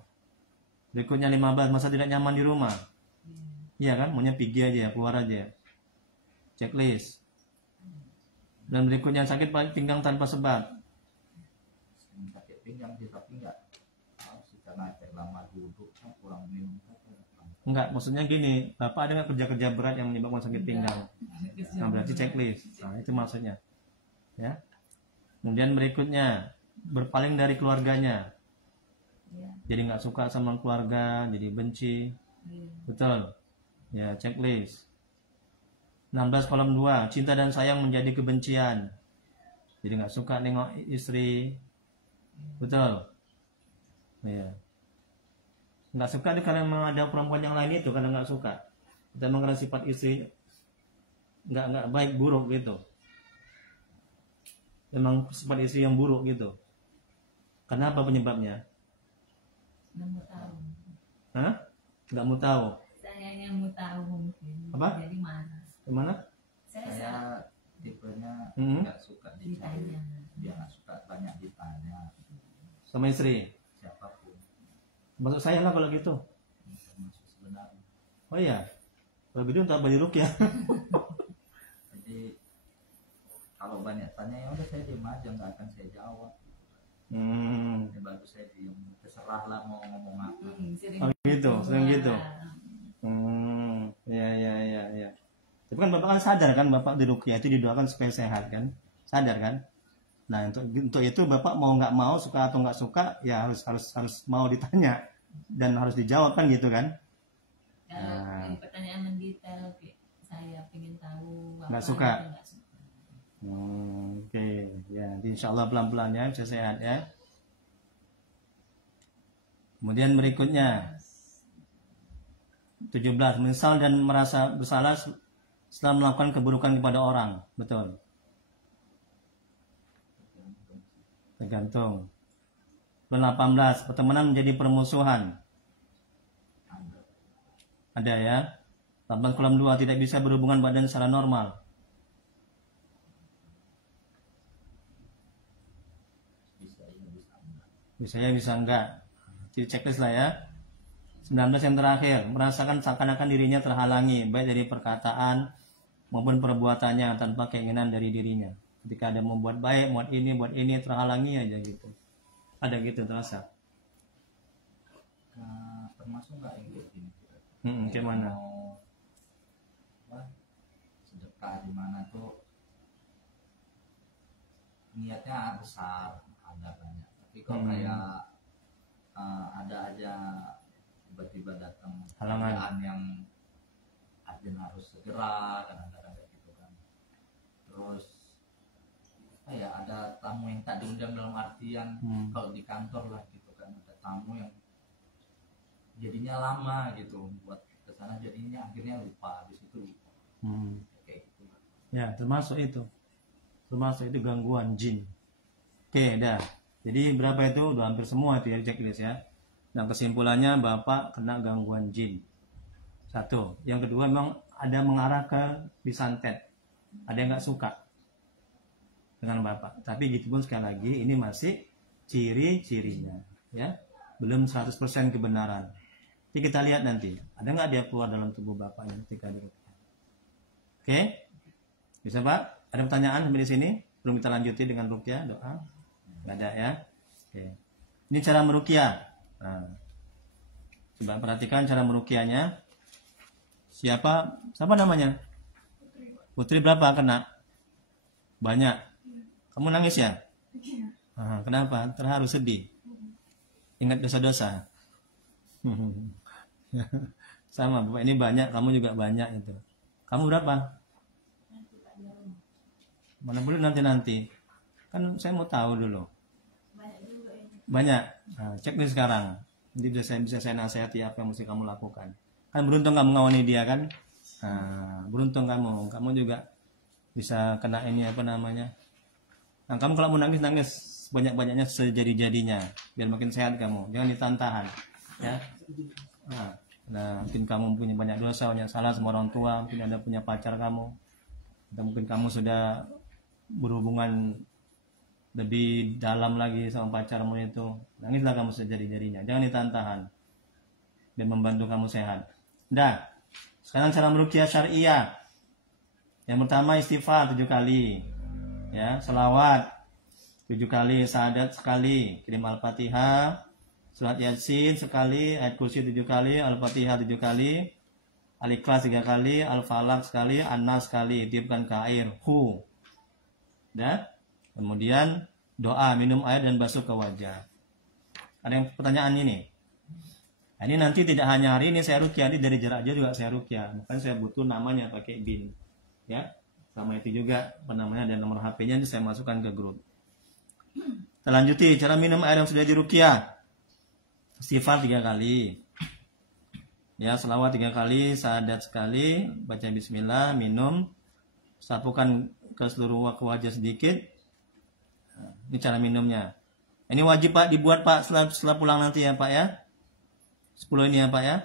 Berikutnya 15, masa tidak nyaman di rumah. Iya kan, maunya pergi aja, keluar aja. Checklist. Dan berikutnya sakit pinggang tanpa sebab. Sakit pinggang sih, tapi enggak. Karena lama duduk kan kurang minum. Enggak, maksudnya gini, Bapak ada nggak kerja-kerja berat yang menyebabkan sakit pinggang? Nah, berarti checklist. Nah, itu maksudnya. Ya. Kemudian berikutnya, berpaling dari keluarganya. Jadi nggak suka sama keluarga, jadi benci. Betul. Ya, checklist. 16 kolom 2, cinta dan sayang menjadi kebencian. Jadi nggak suka nengok istri. Betul. Ya. Nggak suka itu karena memang ada perempuan yang lain itu, karena nggak suka. Kita memang karena sifat istri nggak baik, buruk gitu. Memang sifat istri yang buruk gitu. Karena apa penyebabnya? nggak mau tahu. Hah? Nggak mau tahu. Saya yang mau tahu mungkin. Apa? Jadi marah. Gimana? Saya tipenya nggak suka ditanya. Dia nggak suka banyak ditanya. Sama istri? Siapapun. Maksud saya lah kalau gitu. Termasuk sebenarnya. Oh iya. Kalau gitu untuk beli ruqyah. Jadi kalau banyak tanya ya udah saya diam aja, nggak akan saya jawab. Ya bagus saya diam. Terserah lah mau ngomong apa. Oh gitu, sering gitu. Ya. Tapi kan bapak kan sadar kan, bapak di ruqyah itu didoakan supaya sehat kan, sadar kan? Nah untuk itu bapak mau nggak mau, suka atau nggak suka, ya harus mau ditanya dan harus dijawab kan gitu kan? Kalau ini pertanyaan mendetail, saya pengen tahu. Nggak suka. Oke. Ya, insya Allah pelan-pelan ya bisa sehat ya. Kemudian berikutnya 17, menyesal dan merasa bersalah setelah melakukan keburukan kepada orang. Betul. Tergantung. 18, pertemanan menjadi permusuhan. Ada ya. 18 kolam 2, tidak bisa berhubungan badan secara normal. Bisa ya, bisa enggak. Jadi checklist lah ya. 19 yang terakhir, merasakan seakan-akan dirinya terhalangi, baik dari perkataan maupun perbuatannya tanpa keinginan dari dirinya. Ketika ada mau buat baik, buat ini terhalangi aja gitu. Ada gitu terasa. Termasuk nggak yang kayak gini? Kayak mana? Sedekah di mana tuh niatnya besar, ada banyak. Tapi kalau kayak ada aja tiba-tiba datang halangan yang agen harus segera, kadang-kadang kayak gitu kan. Terus ya ada tamu yang tak diundang, dalam artian kalau di kantor lah gitu kan, ada tamu yang jadinya lama gitu buat kesana, jadinya akhirnya lupa, habis itu lupa. Kayak gitu. Ya, termasuk itu gangguan jin. Oke, dah. Jadi berapa itu? Udah hampir semua itu ya checklist ya. Nah, kesimpulannya bapak kena gangguan jin. Satu. Yang kedua, memang ada mengarah ke disantet. Ada yang nggak suka dengan bapak. Tapi gitu pun sekali lagi, ini masih ciri-cirinya, ya. Belum 100% kebenaran. Jadi kita lihat nanti, ada nggak dia keluar dalam tubuh bapaknya ketika diruqyah. Oke? Bisa Pak? Ada pertanyaan sampai di sini? Belum kita lanjuti dengan ruqyah, doa? Nggak ada ya? Oke. Ini cara meruqyah. Nah, coba perhatikan cara meruqyahnya. Siapa namanya? Putri berapa kena? Banyak. Kamu nangis ya? Kenapa? Terharu, sedih. Ingat dosa-dosa. Sama, Bapak ini banyak, kamu juga banyak itu. Kamu berapa? Mana boleh nanti. Kan saya mau tahu dulu. Banyak. Nah, cek nih sekarang. Nanti bisa saya nasihati apa yang mesti kamu lakukan. Kan beruntung kamu ngawani dia kan? Nah, beruntung kamu juga bisa kena ini apa namanya. Nah, kamu kalau mau nangis banyak-banyaknya sejadi-jadinya, biar makin sehat kamu. Jangan ditahan-tahan, ya. Nah, mungkin kamu punya banyak dosa, banyak salah sama orang tua, mungkin ada punya pacar kamu, atau mungkin kamu sudah berhubungan lebih dalam lagi sama pacarmu itu. Nangislah kamu sejadi-jadinya, jangan ditahan-tahan, biar membantu kamu sehat. Dah, sekarang cara meruqyah syariah. Yang pertama istighfar 7 kali, ya, selawat 7 kali, syahadat sekali, kirim al-fatihah, surat yasin sekali, ayat kursi 7 kali, al-fatihah 7 kali, al-ikhlas 3 kali, al-falaq sekali, an-nas sekali, tiupkan ke air, dah. Kemudian doa, minum air dan basuh ke wajah. Ada yang pertanyaan ini? Nah, ini nanti tidak hanya hari ini saya ruqyah, ini dari jarak jauh juga saya ruqyah. Makanya saya butuh namanya pakai bin, ya. Sama itu juga namanya dan nomor HP-nya ini saya masukkan ke grup. Kita lanjuti cara minum air yang sudah diruqyah. Istighfar 3 kali. Ya, selawat 3 kali, syahadat sekali, baca bismillah, minum, sapukan ke seluruh wajah sedikit. Ini cara minumnya. Ini wajib Pak dibuat Pak setelah pulang nanti ya Pak ya. 10 ini ya Pak ya.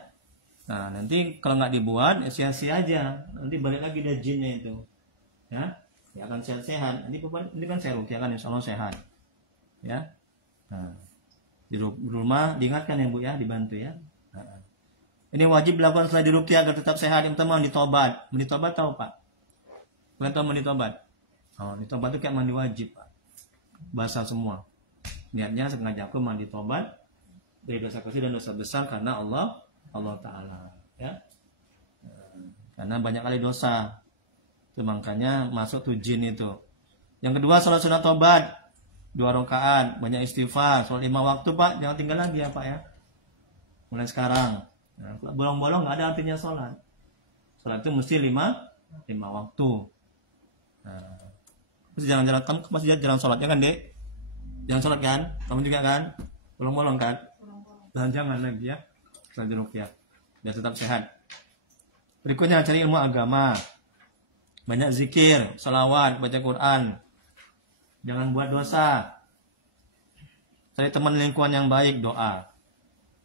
Nah, nanti kalau nggak dibuat ya sia-sia aja. Nanti balik lagi dia jinnya itu. Ya akan sehat-sehat. Ini kan saya ruqyah kan insyaallah sehat. Ya. Nah, di rumah diingatkan ya Bu ya, dibantu ya. Nah, ini wajib dilakukan setelah diruqyah agar tetap sehat. Yang pertama mandi tobat. Mandi tobat tahu Pak? Bukan tahu mandi tobat. Oh, mandi tobat itu kayak mandi wajib Pak. Basah semua. Niatnya sengaja aku mandi tobat dari dosa kecil dan dosa besar karena Allah Ta'ala, ya. karena banyak kali dosa. Itu makanya masuk tuh jin itu. Yang kedua, sholat sunat tobat 2 rakaat, banyak istighfar, sholat 5 waktu Pak, jangan tinggal lagi ya Pak ya. Mulai sekarang. Nah, bolong-bolong nggak ada artinya sholat. Sholat itu mesti 5 waktu. Nah, terus jangan kamu ke masjid jarang sholat ya kan Dek? Jangan sholat kan? Kamu juga kan? Bolong-bolong kan? Jangan lagi ya. Sholat ruqyah. Biar tetap sehat. Berikutnya cari ilmu agama. Banyak zikir, salawat, baca Quran. Jangan buat dosa. Cari teman lingkungan yang baik, doa.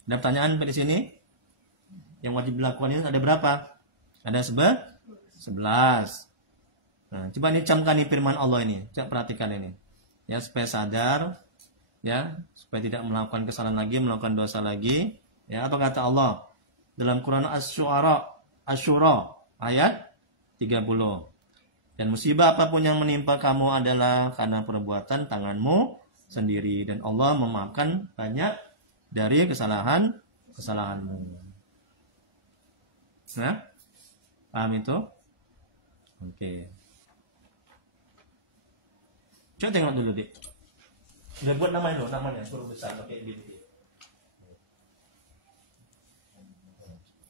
Ada pertanyaan di sini? Yang wajib dilakukan itu ada berapa? Ada 11. Nah, coba ini camkan nih firman Allah ini. Coba perhatikan ini. Ya, supaya sadar, ya, supaya tidak melakukan kesalahan lagi, melakukan dosa lagi. Ya, apa kata Allah dalam Quran Asy-Syura ayat 30. Dan musibah apapun yang menimpa kamu adalah karena perbuatan tanganmu sendiri, dan Allah memaafkan banyak dari kesalahanmu. Nah, paham itu? Oke. Coba tengok dulu, Dik. Udah buat namanya suruh besar pakai binti.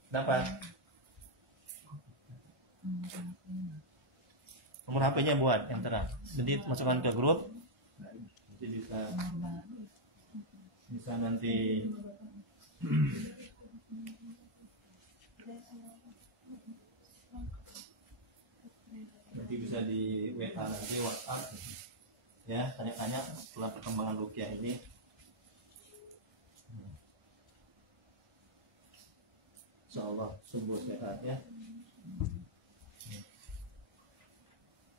Kenapa? Nomor HP-nya buat yang terang. Jadi masukkan ke grup. Nanti bisa nanti bisa di WA nanti, WhatsApp. Ya, tanya-tanya setelah perkembangan ruqyah ini. Insyaallah sembuh sehat ya.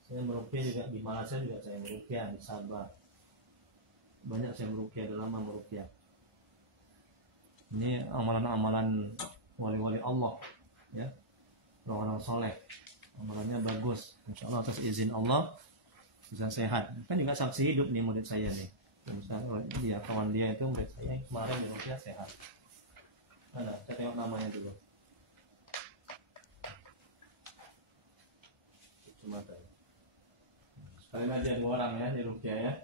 Saya meruqyah juga di Malaysia, juga saya meruqyah di Sabah. Banyak saya meruqyah, udah lama meruqyah. Ini amalan-amalan wali-wali Allah ya. Orang-orang soleh. Amalannya bagus. Insyaallah atas izin Allah bisa sehat. Kan juga saksi hidup nih murid saya nih. Misalnya dia, kawan dia itu murid saya kemarin di ruqyah sehat. Mana? Saya tengok namanya dulu. Cuma tadi. Sekali aja 2 orang ya di ruqyah ya.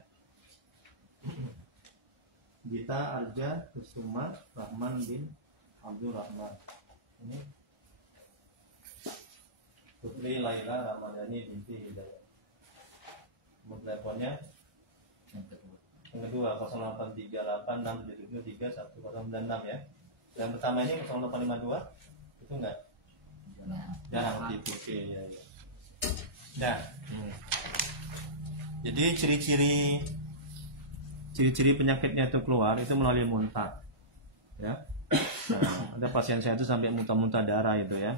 Gita Arja Kusuma Rahman bin Abdul Rahman. Ini Putri Laila Ramadhani binti Hidayat. Nomor teleponnya yang kedua 083867731096 ya. Yang pertama ini 0852 itu enggak? Jarang tipu. Oke ya. Nah. Jadi ciri-ciri penyakitnya itu keluar itu melalui muntah. Ya. Nah, ada pasien saya itu sampai muntah-muntah darah itu ya.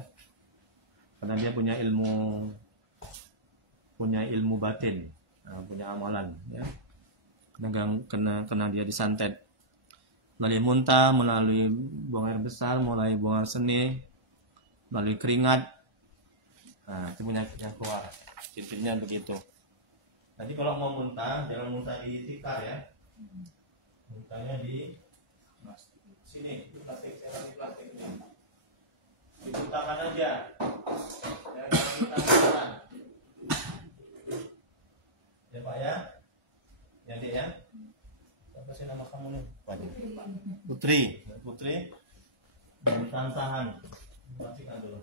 Karena dia punya ilmu batin, punya amalan ya. Kena dia disantet. Melalui muntah, melalui buang air besar, melalui buang air seni, melalui keringat. Nah, itu penyakit yang keluar. Ciri-cirinya begitu. Nanti kalau mau muntah, jangan muntah di tikar ya. Muntahnya di sini, di plastik, di plastik ini. Dibutakan aja. Jangan dibutakan. Ya Pak ya. Ya Dik ya. Apa sih nama kamu nih? Putri. Dan tantangan. Pastikan dulu.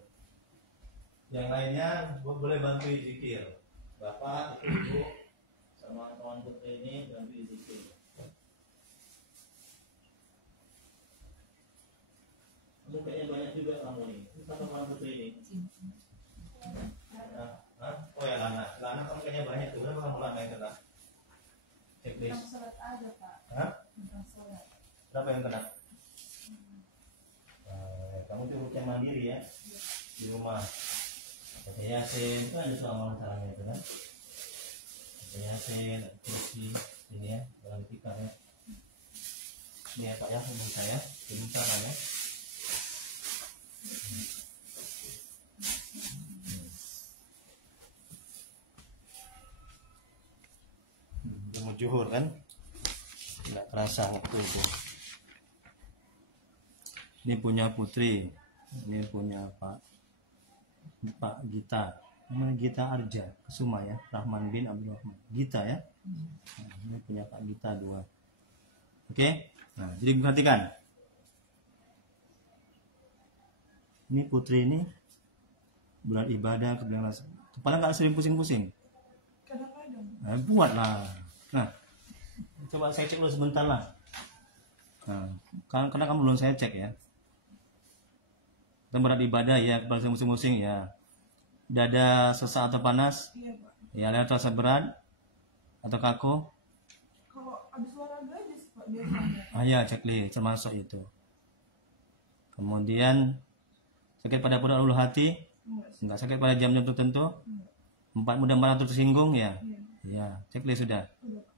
Yang lainnya boleh bantu zikir. Bapak, Ibu, sama kawan Putri ini bantu zikir. Kamu kayaknya banyak juga kamu nih. Ini satu kawan Putri ini. Oh ya Lana kamu kayaknya banyak tuh. Berapa kamu Lana yang kena? Checklist. Sholat aja Pak. Hah? Sholat. Berapa yang kena? Kamu tuh ruqyah mandiri ya di rumah. Baca Yasin itu ada selama caranya itu kan. Baca Yasin, kursi ini ya dalam tikar ya. Ini ya Pak ya, hubung saya, hubung cara ya. Mau juhur kan? Tidak terasa waktu itu. Ini punya Putri, ini punya Pak Pak Gita, namanya Gita Arja Kusuma ya, Rahman bin Abdul Rahman. Gita ya. Nah, ini punya Pak Gita 2. Oke. Nah, jadi perhatikan. Ini putri ini bulan ibadah kemudian kepala nggak sering pusing-pusing. Kadang-kadang. Nah, buatlah. Nah, coba saya cek dulu sebentar lah. Nah, karena kamu belum saya cek ya. Kita berat ibadah ya, kepala pusing-pusing ya. Dada sesak atau panas? Iya, Pak. Ya, ada rasa berat atau kaku? Kalau habis olahraga aja sih, Pak, biasanya. Ah ya, checklist termasuk itu. Kemudian sakit pada perut ulu hati? Enggak sakit pada jam-jam tertentu? Empat mudah marah atau tersinggung ya? Ya, checklist sudah.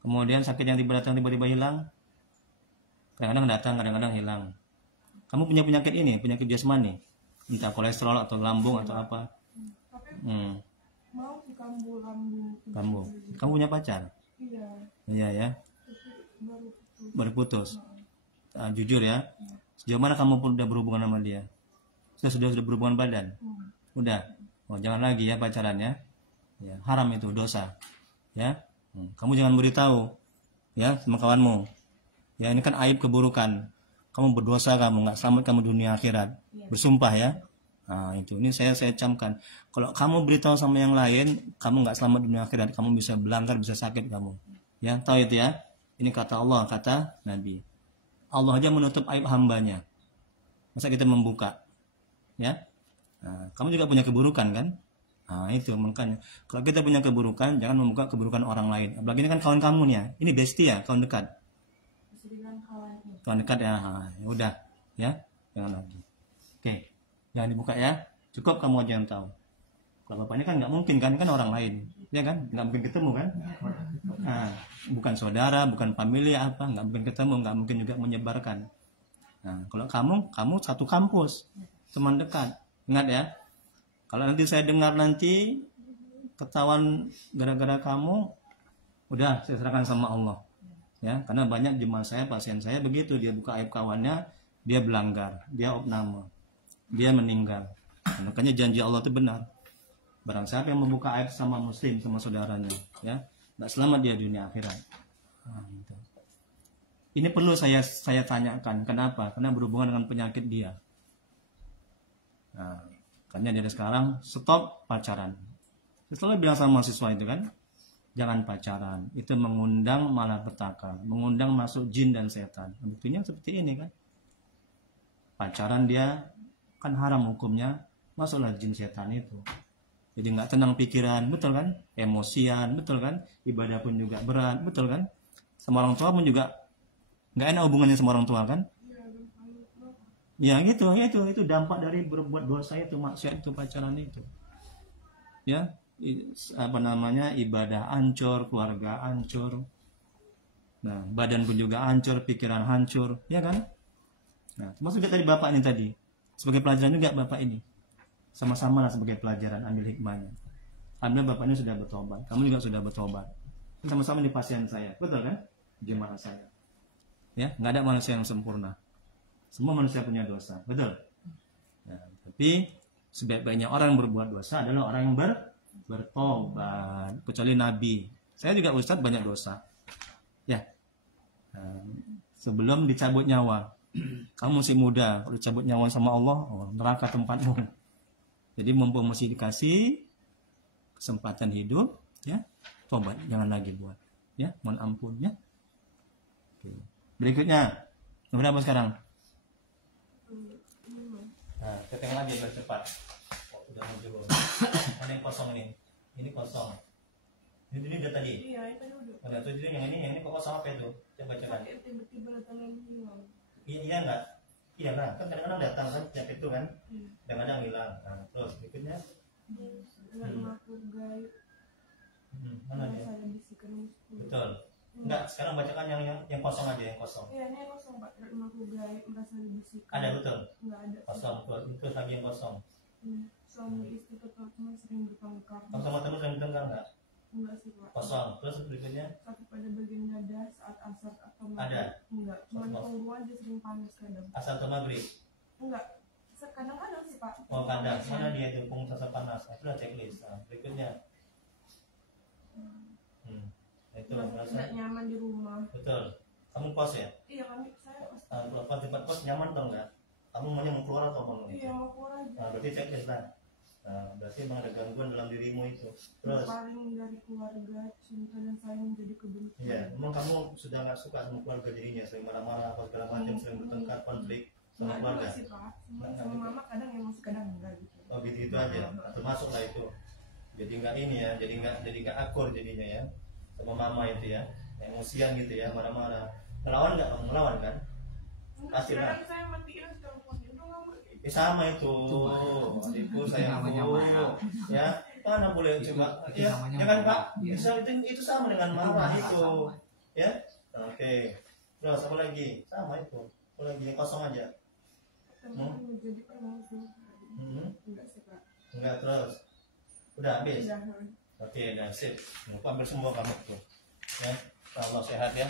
Kemudian sakit yang tiba-tiba hilang? Kadang-kadang datang, kadang-kadang hilang. Kamu punya penyakit ini, penyakit jasmani? Entah kolesterol atau lambung atau apa? Tapi mau sih kambuh lambung. Kamu punya pacar? Iya. Iya ya. Tapi Baru putus. Jujur ya. Sejauh mana kamu pun udah berhubungan sama dia? Sudah berhubungan badan? Udah. Oh, jangan lagi ya pacarannya. Ya, haram itu, dosa. Ya. Kamu jangan beritahu ya sama kawanmu. Ya, ini kan aib keburukan. Kamu berdosa, kamu nggak selamat kamu dunia akhirat. Bersumpah ya. Nah, itu ini saya camkan. Kalau kamu beritahu sama yang lain, kamu nggak selamat dunia akhirat. Kamu bisa belanggar, bisa sakit kamu. Ya, tahu itu ya. Ini kata Allah, kata Nabi. Allah aja menutup aib hambanya. Masa kita membuka? Ya. Nah, kamu juga punya keburukan kan? Nah, itu makanya. Kalau kita punya keburukan, jangan membuka keburukan orang lain. Apalagi ini kan kawan kamu nih ya. Ini bestie ya, kawan dekat. bisa dibilang kawan. Kawan dekat ya. Ya udah, ya. Jangan lagi. Oke. Jangan dibuka ya. Cukup kamu aja yang tahu. Kalau bapak ini kan nggak mungkin kan orang lain, ya kan? Nggak mungkin ketemu kan? Nah, bukan saudara, bukan familia apa, nggak mungkin ketemu, nggak mungkin juga menyebarkan. Nah, kalau kamu satu kampus, teman dekat, ingat ya. Kalau nanti saya dengar nanti ketahuan gara-gara kamu, udah saya serahkan sama Allah, ya. Karena banyak jemaah saya, pasien saya begitu, dia buka aib kawannya, dia belanggar, dia opname, dia meninggal. Nah, makanya janji Allah itu benar. Barang siapa yang membuka aib sama muslim, sama saudaranya, ya, nggak selamat dia dunia akhirat. Nah, gitu. Ini perlu saya tanyakan, kenapa? Karena berhubungan dengan penyakit dia. Nah, makanya dari sekarang stop pacaran. Saya selalu bilang sama mahasiswa itu kan, jangan pacaran. Itu mengundang malapetaka, mengundang masuk jin dan setan. Buktinya seperti ini kan. Pacaran dia kan haram hukumnya, masuklah jin setan itu. Jadi nggak tenang pikiran, betul kan? Emosian, betul kan? Ibadah pun juga berat, betul kan? Sama orang tua pun juga nggak enak hubungannya sama orang tua kan? Ya gitu, itu dampak dari berbuat dosa itu, maksiat itu, pacaran itu. Ya, apa namanya, ibadah hancur, keluarga hancur. Nah, badan pun juga hancur, pikiran hancur, ya kan? Nah, termasuk juga tadi bapak ini tadi, sebagai pelajaran juga bapak ini. Sama-sama lah sebagai pelajaran, ambil hikmahnya. Alhamdulillah bapak ini sudah bertobat, kamu juga sudah bertobat. Sama-sama di pasien saya, betul kan? Jemaah saya. Ya, nggak ada manusia yang sempurna. Semua manusia punya dosa, betul. Nah, tapi sebaik-baiknya orang yang berbuat dosa adalah orang yang bertobat. Kecuali Nabi. Saya juga Ustadz banyak dosa. Ya, sebelum dicabut nyawa, kamu masih muda, kalau dicabut nyawa sama Allah, neraka tempatmu. Jadi mumpung masih dikasih kesempatan hidup, ya, tobat, jangan lagi buat, ya, mohon ampun, ya. Oke. Berikutnya, nomor berapa sekarang? Nah, kita lagi biar cepat. Oh, udah mau jauh. Ada yang kosong ini kosong. Ini udah tadi. Iya, itu dulu. Ada tuh jadi yang ini kok kosong apa itu? Coba coba. Tiba-tiba datang yang hilang. Iya enggak? Iya lah, kan kadang-kadang datang kan penyakit itu kan, kadang-kadang hilang. Nah, terus berikutnya. Makhluk gaib. Mana dia? Saya bisikan. Betul. Enggak, sekarang bacakan yang kosong aja, yang kosong. Iya, ini kosong Pak. Makhluk gaib merasa dibisikan. Ada betul. Enggak ada. Kosong, betul. Itu lagi yang kosong. Suami istri ketemu sering bertengkar. Kamu sama teman sering bertengkar enggak? Enggak sih Pak. Kosong. Terus berikutnya? Sakit pada bagian dada saat asar atau maghrib. Ada. Enggak, cuma punggung aja sering panas kadang. Asal atau maghrib? Enggak. Kadang-kadang sih Pak. Oh kadang, mana dia itu punggung rasa panas? Itulah checklist. Nah, berikutnya. Itu merasa tidak nyaman di rumah. betul. Kamu kos ya? Iya saya kos. Kalau tempat kos nyaman dong nggak? Kamu maunya mau keluar atau mau? Iya mau keluar aja. Nah, berarti checklist lah. Nah, berarti memang ada gangguan dalam dirimu itu. Terus? Paling dari keluarga, cinta dan sayang menjadi kebencian. Iya, memang kamu sudah nggak suka sama keluarga dirinya, sering marah-marah, apa segala macam, sering bertengkar, konflik sama keluarga. Sih Pak, sama mama kadang emosi kadang enggak gitu. Oh gitu aja, termasuk lah itu. Jadi nggak ini ya, jadi nggak akur jadinya ya, sama mama itu ya, emosian gitu ya, marah-marah. Ngelawan nggak? Ngelawan kan? Pasti lah. Saya matiin teleponnya udah lama. Sama itu, adikku sayangku, ya. Mana boleh coba? Ya kan Pak? Itu sama dengan marah itu, ya. Oke. Terus apa lagi? Sama itu. Apa lagi? Yang kosong aja. Menjadi emosi. Enggak sih Pak. Enggak terus. Udah habis. Udah. Oke, udah sip. Hampir semua kamu tuh. Ya, Allah sehat ya.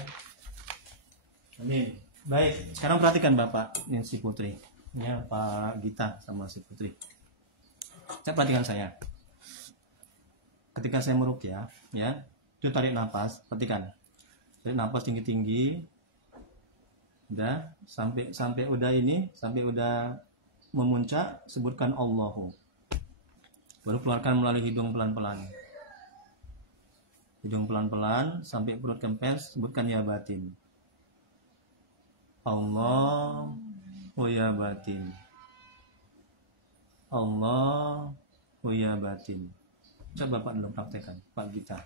Amin. Baik, sekarang perhatikan Bapak yang si Putri. Ya, Pak Gita sama si Putri. Saya perhatikan saya. Ketika saya meruqyah, ya, itu tarik nafas, perhatikan. Tarik nafas tinggi-tinggi. Udah, sampai udah memuncak, sebutkan Allahu. Baru keluarkan melalui hidung pelan-pelan. Hidung pelan-pelan sampai perut kempes, sebutkan ya batin. Allah, ya batin. Allah, ya batin. Coba Bapak dulu praktekkan, Pak Gita.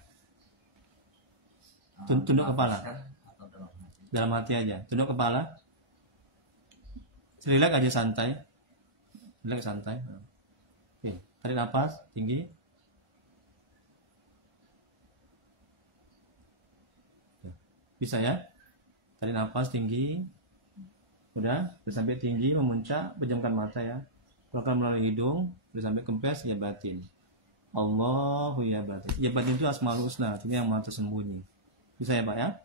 Tunduk kepala. Dalam hati aja. Tunduk kepala. Relax aja santai. Relax santai. Oke, tarik nafas tinggi. Bisa ya? Tarik nafas tinggi. Udah sampai tinggi, memuncak, pejamkan mata ya. Keluarkan melalui hidung, sampai kempes, ya batin. Allahu ya batin. Ya batin itu asmaul husna, artinya yang maha tersembunyi. Bisa ya Pak ya?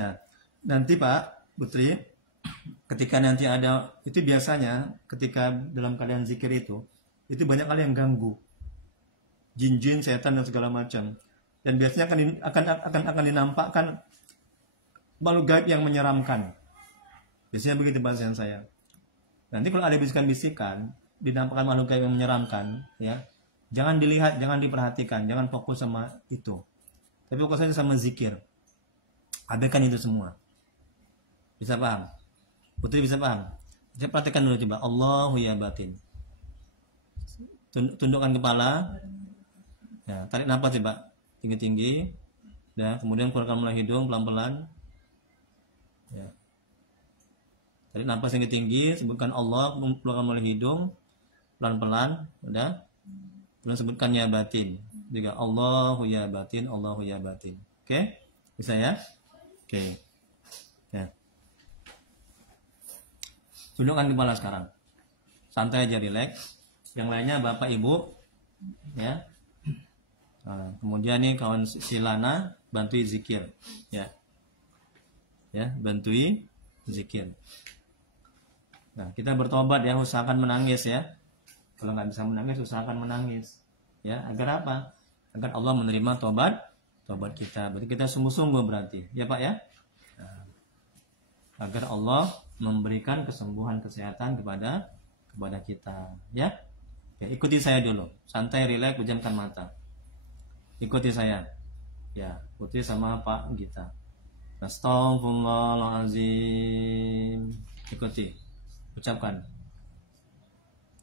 Nah, nanti Pak Putri, ketika nanti ada, itu biasanya ketika dalam kalian zikir itu banyak kali yang ganggu. Jin-jin, setan dan segala macam. Dan biasanya akan dinampakkan makhluk gaib yang menyeramkan. Biasanya begitu bahasa saya. Nanti kalau ada bisikan-bisikan, dinampakkan makhluk gaib yang menyeramkan, ya, jangan dilihat, jangan diperhatikan, jangan fokus sama itu. Tapi fokus saja sama zikir. Abaikan itu semua. Bisa paham? Putri bisa paham? Saya perhatikan dulu coba. Allahu ya batin. Tundukkan kepala. Ya, tarik nafas coba. Tinggi-tinggi. Ya, kemudian keluarkan melalui hidung pelan-pelan. Ya. Tarik nafas yang tinggi, sebutkan Allah, keluarkan melalui hidung, pelan-pelan, udah. Kemudian sebutkan ya batin. Juga Allahu ya batin, Allahu ya batin. Oke? Bisa ya? Oke. Ya. Tundukkan kepala sekarang. Santai aja, relax. Yang lainnya Bapak Ibu, ya. Nah, kemudian nih kawan Silana bantui zikir, ya. Ya, bantui zikir. Nah, kita bertobat ya, usahakan menangis ya. Kalau nggak bisa menangis, usahakan menangis. Ya, agar apa? Agar Allah menerima tobat kita. Berarti kita sungguh-sungguh berarti, ya Pak ya. Nah, agar Allah memberikan kesembuhan kesehatan kepada kita, ya. Ya, ikuti saya dulu. Santai, relax, pejamkan mata. Ikuti saya. Ya, ikuti sama Pak Gita. Astaghfirullahaladzim. Ikuti. Ucapkan.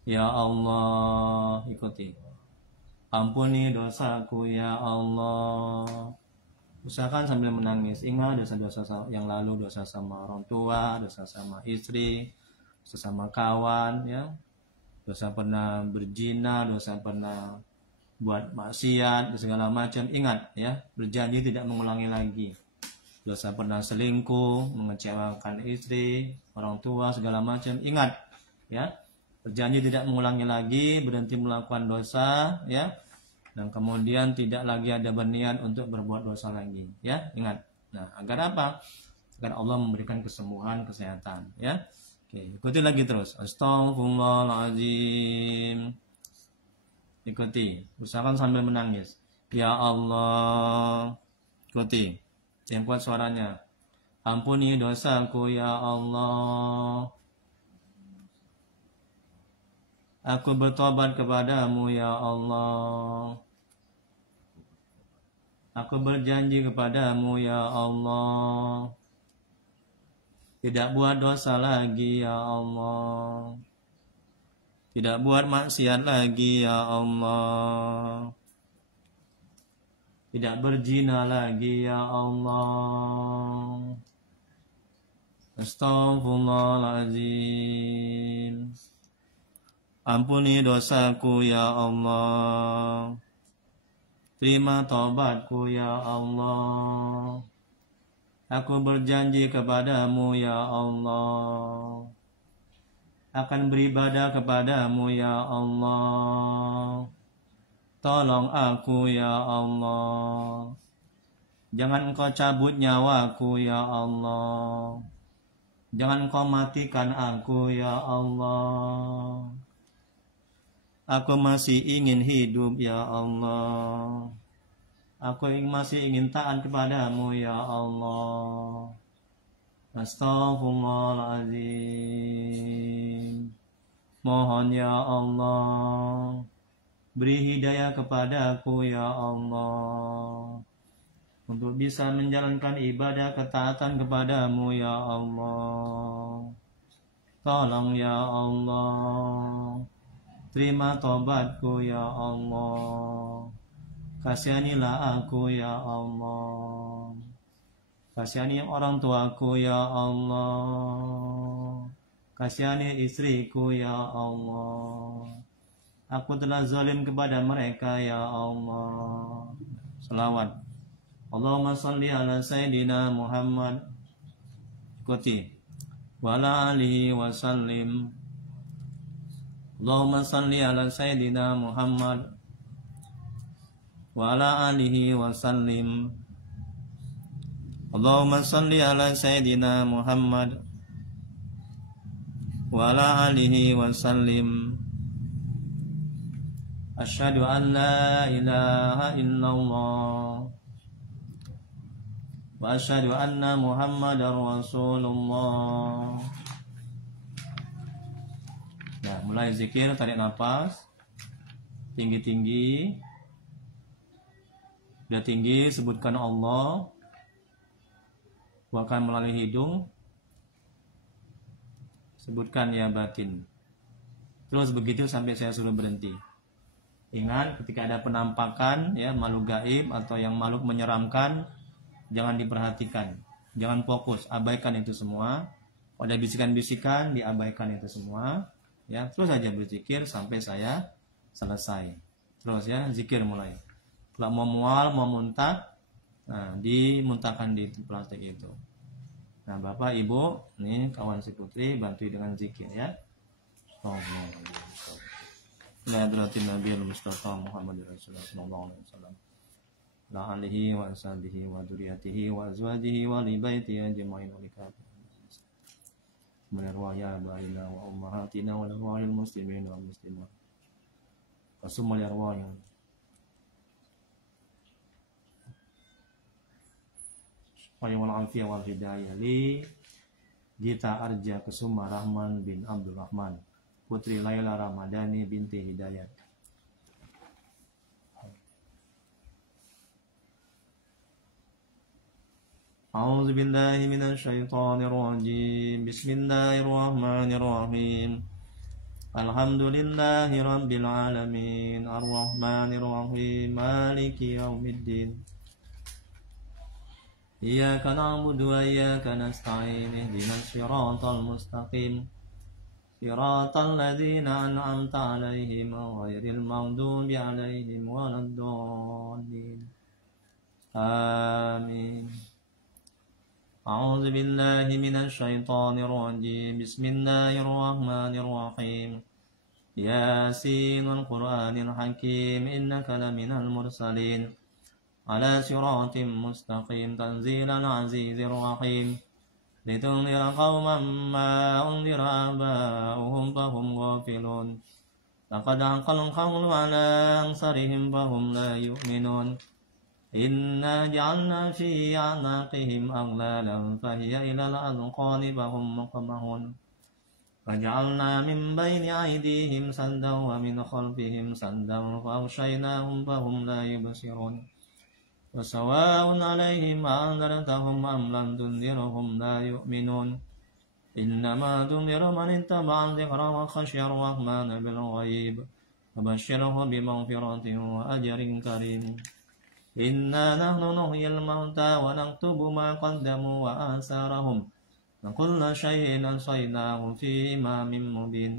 Ya Allah. Ikuti. Ampuni dosaku ya Allah. Usahakan sambil menangis. Ingat dosa-dosa yang lalu. Dosa sama orang tua. Dosa sama istri. Dosa sama kawan. Ya. Dosa pernah berzina. Dosa pernah buat maksiat. Segala macam. Ingat ya. Berjanji tidak mengulangi lagi. Dosa pernah selingkuh, mengecewakan istri, orang tua, segala macam. Ingat, ya, berjanji tidak mengulangi lagi, berhenti melakukan dosa, ya, dan kemudian tidak lagi ada berniat untuk berbuat dosa lagi, ya, ingat. Nah, agar apa? Agar Allah memberikan kesembuhan, kesehatan, ya. Oke, ikuti lagi terus. Astaghfirullahaladzim. Ikuti. Usahakan sambil menangis. Ya Allah. Ikuti. Yang kuat suaranya. Ampuni dosaku ya Allah. Aku bertobat kepadamu ya Allah. Aku berjanji kepadamu ya Allah. Tidak buat dosa lagi ya Allah. Tidak buat maksiat lagi ya Allah. Tidak berzina lagi ya Allah. Astaghfirullahaladzim. Ampuni dosaku ya Allah. Terima taubatku ya Allah. Aku berjanji kepadamu ya Allah. Akan beribadah kepadamu ya Allah. Tolong aku ya Allah. Jangan engkau cabut nyawaku ya Allah. Jangan engkau matikan aku ya Allah. Aku masih ingin hidup ya Allah. Aku masih ingin taat kepadamu ya Allah. Astaghfirullahaladzim. Mohon ya Allah, beri hidayah kepadaku ya Allah, untuk bisa menjalankan ibadah ketaatan kepadamu ya Allah. Tolong ya Allah, terima tobatku ya Allah. Kasihanilah aku ya Allah. Kasihani orang tuaku ya Allah. Kasihani istriku ya Allah. Aku telah zalim kepada mereka ya Allah. Salawat. Allahumma salli ala Sayyidina Muhammad. Ikuti. Wa ala alihi wa sallim. Allahumma salli ala Sayyidina Muhammad. Wa ala alihi wa sallim. Allahumma salli ala Sayyidina Muhammad wa ala alihi wa sallim. Asyhadu an la ilaha illallah wa asyhadu anna Muhammadar Rasulullah. Nah, mulai zikir, tarik nafas tinggi-tinggi. Sudah tinggi, sebutkan Allah. Bukan melalui hidung. Sebutkan ya batin. Terus begitu sampai saya suruh berhenti. Ingat, ketika ada penampakan ya makhluk gaib atau yang makhluk menyeramkan, jangan diperhatikan, jangan fokus, abaikan itu semua. Ada bisikan-bisikan, diabaikan itu semua. Ya, terus saja berzikir sampai saya selesai. Terus ya, zikir mulai. Kalau mau mual, mau muntah, nah dimuntahkan di plastik itu. Nah, Bapak, Ibu, nih kawan si Putri, bantu dengan zikir ya. Nabiyatul Nabi Mustafa Muhammad Rasulullah sallallahu alaihi wasallam. La alihi wa ashabihi wa dzurriyyatihi wa azwajihi wa li baitihi ajma'in wa likati. Menarwaya baina wa ummahatina wa lawahil muslimin wa muslimat. Wasummal yarwaya. Wal afiyah wal hidayah li Gita Arja Kusuma Rahman bin Abdul Rahman, Putri Laila Ramadhani binti Hidayat. A'udzu billahi minasy syaithanir rajim. Bismillahirrahmanirrahim. Alhamdulillahi rabbil alamin, arrahmanir rahim, maliki yaumiddin. Iyyaka na'budu wa iyyaka nasta'in, ihdinas siratal mustaqim, siratal ladzina an'amta 'alaihim ghairil maghdubi 'alaihim waladdallin. Amin. A'udzu billahi minasy syaithanir rajim. Bismillahirrahmanirrahim. Yasinul Qur'anil Hakim, innaka laminal mursalin ala siratim mustaqim, tanzilal azizir rahim. لتنذر قوما ما أنذر آباؤهم فهم غافلون لقد حق القول على أكثرهم فهم لا يؤمنون إنا جعلنا في أعناقهم أغلالا فهي إلى الأذقان فهم مقمحون وجعلنا من بين أيديهم سدا ومن خلفهم سدا فأغشيناهم فهم لا يبصرون وسواء عليهم أنذرتهم أم لم تنذرهم لا يؤمنون إنما تنذر من اتبع الذكر وخشي الرحمن بالغيب فبشره بمغفرة وأجر كريم إنا نحن نحيي الموتى ونكتب ما قدموا وآثارهم وكل شيء أحصيناه في إمام مبين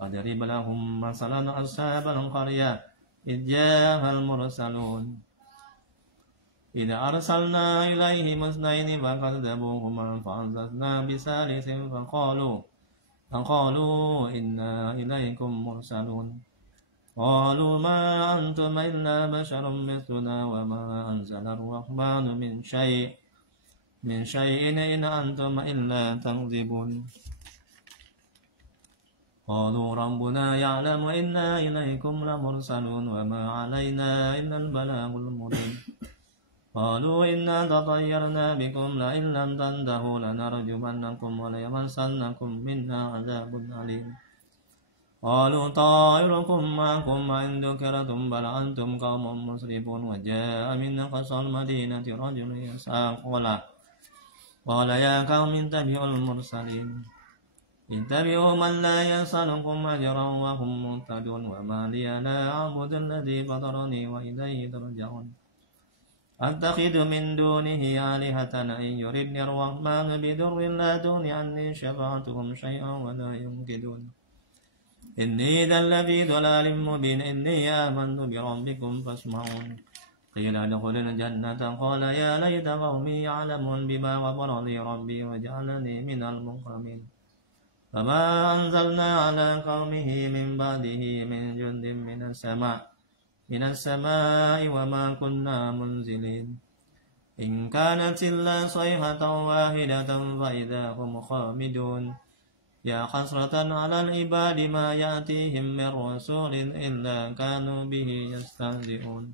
واضرب لهم مثلا أصحاب القرية إذ جاءها المرسلون إذا أرسلنا إليهم اثنين فكذبوهما فعززنا بثالث فقالوا إنا إليكم مرسلون قالوا ما أنتم إلا بشر مثلنا وما أنزل الرحمن من شيء إن أنتم إلا تكذبون قالوا ربنا يعلم إنا إليكم لمرسلون وما علينا إلا البلاغ المبين قالوا إنا تطيرنا بكم لئن لم تنتهوا لنرجمنكم وليمسنكم منا عذاب أليم قالوا طائركم معكم وإن ذكرتم بل أنتم قوم مسرفون وجاء من أقصى المدينة رجل يسعى قال يا قوم اتبعوا المرسلين اتبعوا من لا يسألكم أجرا وهم مهتدون وما لي لا أعبد الذي فطرني وإليه ترجعون أتخذ من دونه آلهة إن يردني الرحمن بضر لا تغن عني شفاعتهم شيئا ولا ينقذون إني إذا لفي ضلال مبين إني آمنت بربكم فاسمعون قيل ادخل الجنة قال يا ليت قومي يعلمون بما غفر لي ربي وجعلني من المكرمين فما أنزلنا على قومه من بعده من جند من السماء وما كنا منزلين إن كانت إلا صيحة واحدة فإذا هم خامدون يا حسرة على العباد ما يأتيهم من رسول إلا كانوا به يستهزئون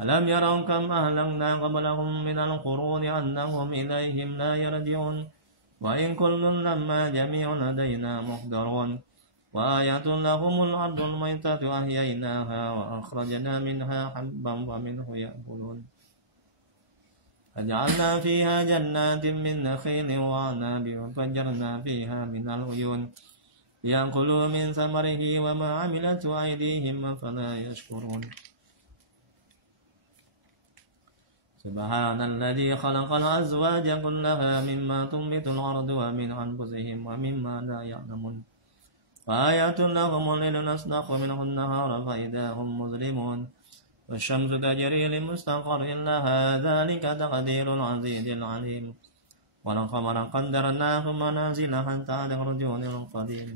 ألم يروا كم أهلكنا قبلهم من القرون أنهم إليهم لا يرجعون وإن كل لما جميع لدينا محضرون وآية لهم الأرض الميتة أحييناها وأخرجنا منها حبا ومنه يأكلون فجعلنا فيها جنات من نخيل وعناب وفجرنا فيها من العيون ليأكلوا من ثمره وما عملت أيديهم فلا يشكرون سبحان الذي خلق الأزواج كلها مما تنبت الأرض ومن أنفسهم ومما لا يعلمون وآيات لهم الليل نسلخ منه النهار فإذا هم مظلمون والشمس تجري لمستقر لها ذلك تقدير العزيز العليم والقمر قدرناه منازل حتى للرجون القديم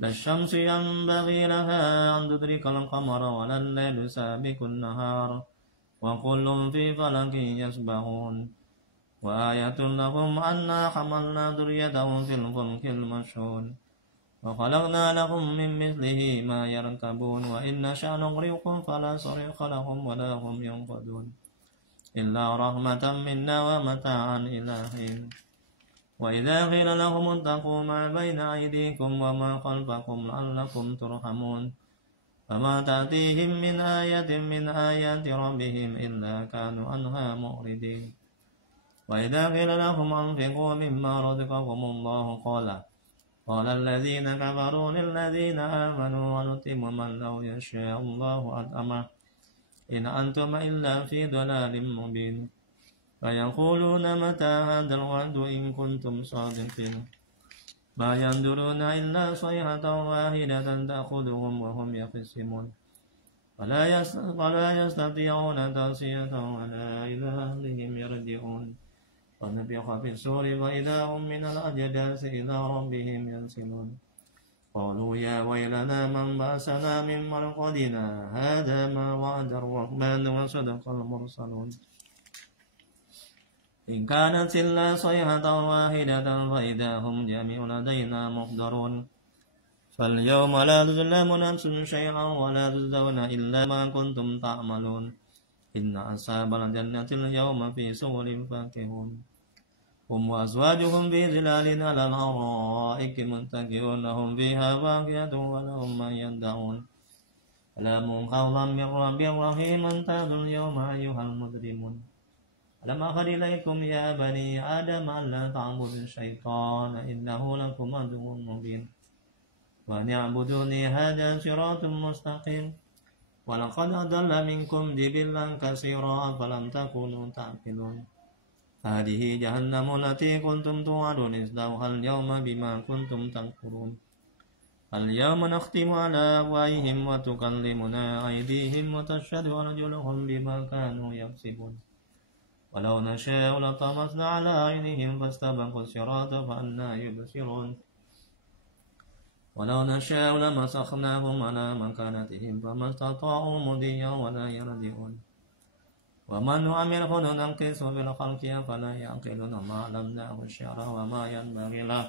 لا الشمس ينبغي لها أن تدرك القمر ولا الليل سابق النهار وكل في فلك يسبحون وآية لهم أنا حملنا ذريتهم في الفلك المشحون وخلقنا لهم من مثله ما يركبون وإن نشأ نغرقهم فلا صريخ لهم ولا هم ينقذون إلا رحمة منا ومتاعا إلى حين وإذا قيل لهم اتقوا ما بين أيديكم وما خلفكم لعلكم ترحمون فما تأتيهم من آية من آيات ربهم إلا كانوا عنها معرضين وإذا قيل لهم أنفقوا مما رزقكم الله قال الذين كفروا للذين آمنوا ونطعم من لو يشاء الله أطعمه إن أنتم إلا في ضلال مبين فيقولون متى هذا الوعد إن كنتم صادقين ما ينظرون إلا صيحة واحدة تأخذهم وهم يخصمون ولا يستطيعون توصية ولا إلى أهلهم يرجعون ونفخ في الصور فإذا هم من الأجداث إلى ربهم ينسلون قالوا يا ويلنا من بأسنا من مرقدنا هذا ما وعد الرحمن وصدق المرسلون إن كانت إلا صيحة واحدة فإذا هم جميع لدينا محضرون فاليوم لا تظلم نفس شيئا ولا تجزون إلا ما كنتم تعملون إن أصحاب الجنة اليوم في سرر فاكهون هم وأزواجهم في ظلال على الأرائك متكئون لهم فيها فاكهة ولهم ما يدعون سلام قولا من رب رحيم انتهوا اليوم أيها المجرمون ألم أعهد إليكم يا بني آدم ألا تعبدوا الشيطان إنه لكم عدو مبين وأن اعبدوني هذا صراط مستقيم ولقد أضل منكم جبلا كثيرا فلم تكونوا تعقلون هذه جهنم التي كنتم توعدون اصلوها اليوم بما كنتم تكفرون اليوم نختم على أفواههم وتكلمنا أيديهم وتشهد أرجلهم بما كانوا يكسبون ولو نشاء لطمسنا على أعينهم فاستبقوا الصراط فأنى يبصرون ولو نشاء لمسخناهم على مكانتهم فما استطاعوا مضيا ولا يرجعون ومن نعمره ننقصه في الخلق فلا يعقلون ما علمناه الشعر وما ينبغي له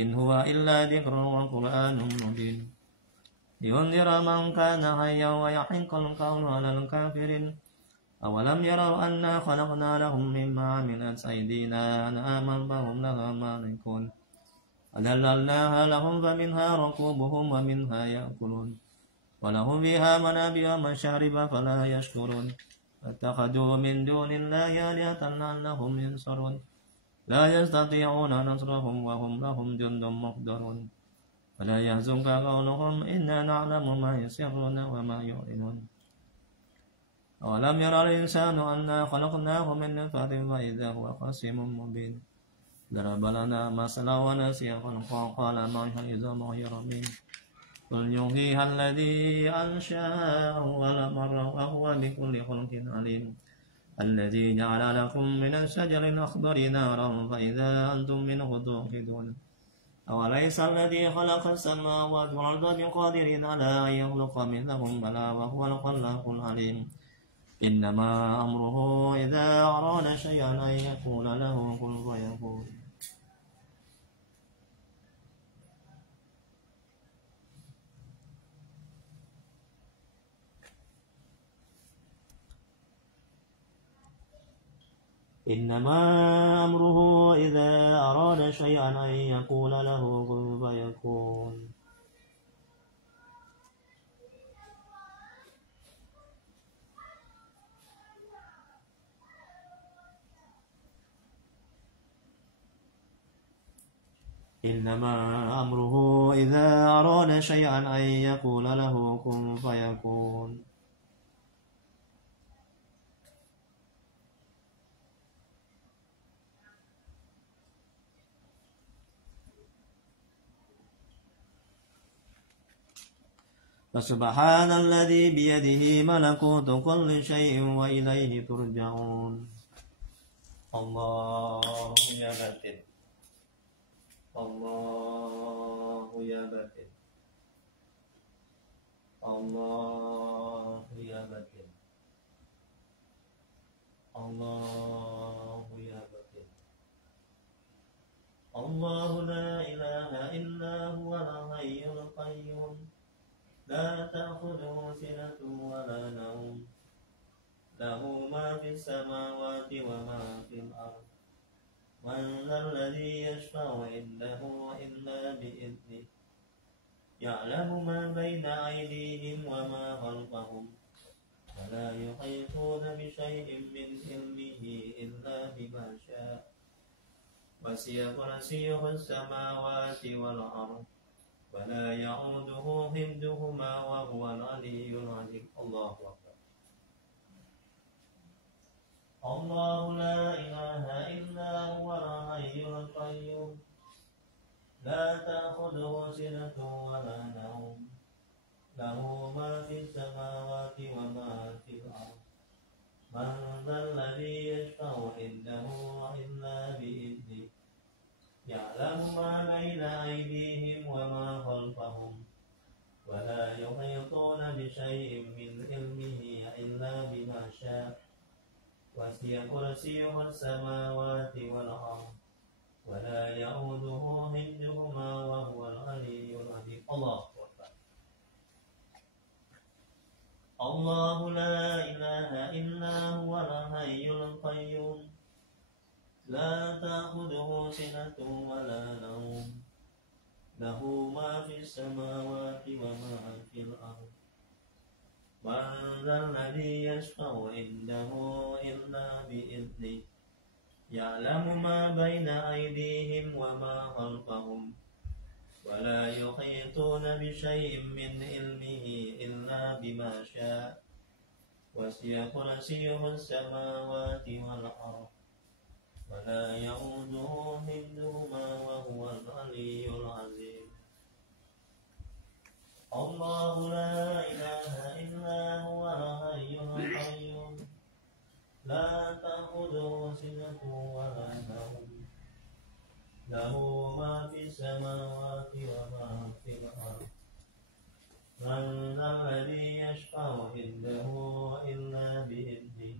إن هو إلا ذكر وقرآن مبين لينذر من كان حيا ويحق القول على الكافرين أولم يروا أنا خلقنا لهم مما عملت أيدينا أنعاما فهم لها مالكون وذللناها لهم فمنها ركوبهم ومنها يأكلون ولهم فيها منابع ومشارب فلا يشكرون فاتخذوا من دون الله آلهة لعلهم ينصرون لا يستطيعون نصرهم وهم لهم جند محضرون ولا يحزنك قولهم إنا نعلم ما يسرون وما يعلنون أولم يرى الإنسان أنا خلقناه من نطفة فإذا هو خصيم مبين ضرب لنا مثلا ونسي خلقه قال ما يحيي العظام وهي رميم قل يحييها الذي أنشأها أول مرة وهو بكل خلق عليم الذي جعل لكم من الشجر الأخضر نارا فإذا أنتم منه توقدون أوليس الذي خلق السماوات والأرض بقادر على أن يخلق مثلهم بلى وهو الخلاق العليم إنما أمره إذا أراد شيئا أن يقول له كن فيكون إنما أمره إذا أراد شيئا أن يقول له كن فيكون إنما أمره إذا أراد شيئا أن يقول له كن فيكون فسبحان الذي بيده ملكوت كل شيء وإليه ترجعون الله يا باطن الله يا باطن الله يا باطن الله يا باطن الله لا إله إلا هو الحي القيوم لا تأخذه سنة ولا نوم له ما في السماوات وما في الأرض من ذا الذي يشفع عنده إلا بإذنه يعلم ما بين أيديهم وما خلفهم ولا يحيطون بشيء من علمه إلا بما شاء وسع كرسيه السماوات والأرض ولا يعوده حفظهما وهو العلي العظيم الله أكبر الله لا إله إلا هو الحي القيوم لا تأخذه سنة ولا نوم له ما في السماوات وما في الأرض من ذا الذي يشفع عنده إلا بإذنه يعلم ما بين أيديهم وما خلفهم ولا يحيطون بشيء من علمه إلا بما شاء وسع كرسيه السماوات والأرض ولا يؤوده حفظهما وهو العلي العظيم. الله أكبر. الله لا إله إلا هو الحي القيوم لا تأخذه سنة ولا نوم له ما في السماوات وما في الأرض من ذا الذي يشفع عنده إلا بإذنه يعلم ما بين أيديهم وما خلفهم ولا يحيطون بشيء من علمه إلا بما شاء وسع كرسيه السماوات والأرض ولا يؤوده حفظهما وهو العلي العظيم. الله لا إله إلا هو الحي القيوم لا تأخذه سنة ولا نوم له ما في السماوات وما في الأرض من ذا الذي يشفع عنده إلا بإذنه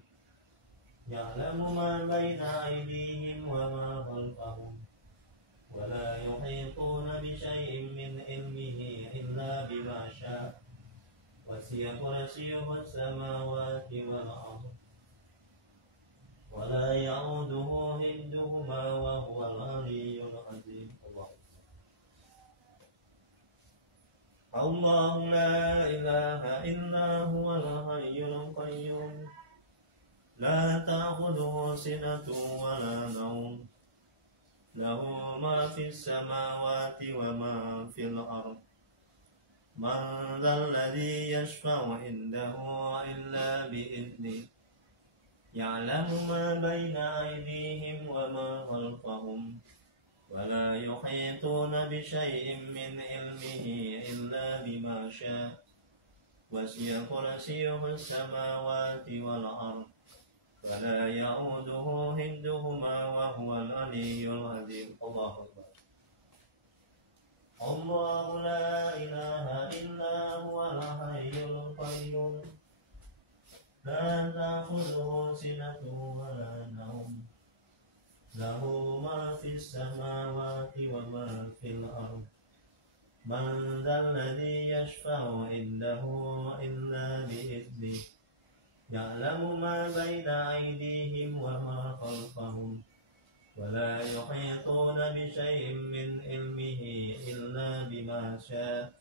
يعلم ما بين أيديهم وما خلفهم ولا يحيطون بشيء من علمه إلا بما شاء وسع كرسيه السماوات والأرض ولا يؤوده حفظهما وهو العلي العظيم. الله لا إله إلا هو الحي القيوم لا تأخذه سنة ولا نوم له ما في السماوات وما في الأرض من ذا الذي يشفع عنده إلا بإذنه يعلم ما بين أيديهم وما خلفهم ولا يحيطون بشيء من علمه إلا بما شاء وسع كرسيه السماوات والأرض ولا يؤوده حفظهما وهو العلي العظيم. الله أكبر. الله لا إله إلا هو الحي القيوم لا تأخذه سنة ولا نوم له ما في السماوات وما في الأرض من ذا الذي يشفع عنده إلا بإذنه يعلم ما بين أيديهم وما خلفهم ولا يحيطون بشيء من علمه إلا بما شاء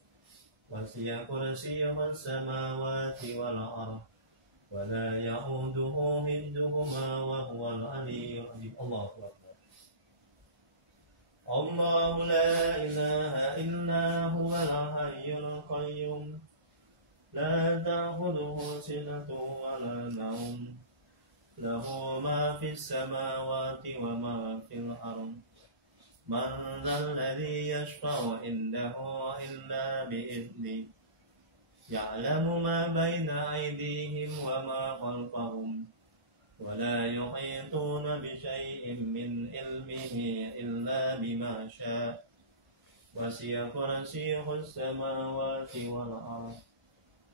وسع كرسيه السماوات والأرض ولا يؤوده حفظهما وهو العلي العظيم. الله أكبر. الله لا إله إلا هو الحي القيوم لا تأخذه سنة ولا نوم له ما في السماوات وما في الأرض من ذا الذي يشفع عنده إلا بإذنه يعلم ما بين أيديهم وما خلفهم ولا يحيطون بشيء من علمه إلا بما شاء وسع كرسيه السماوات والأرض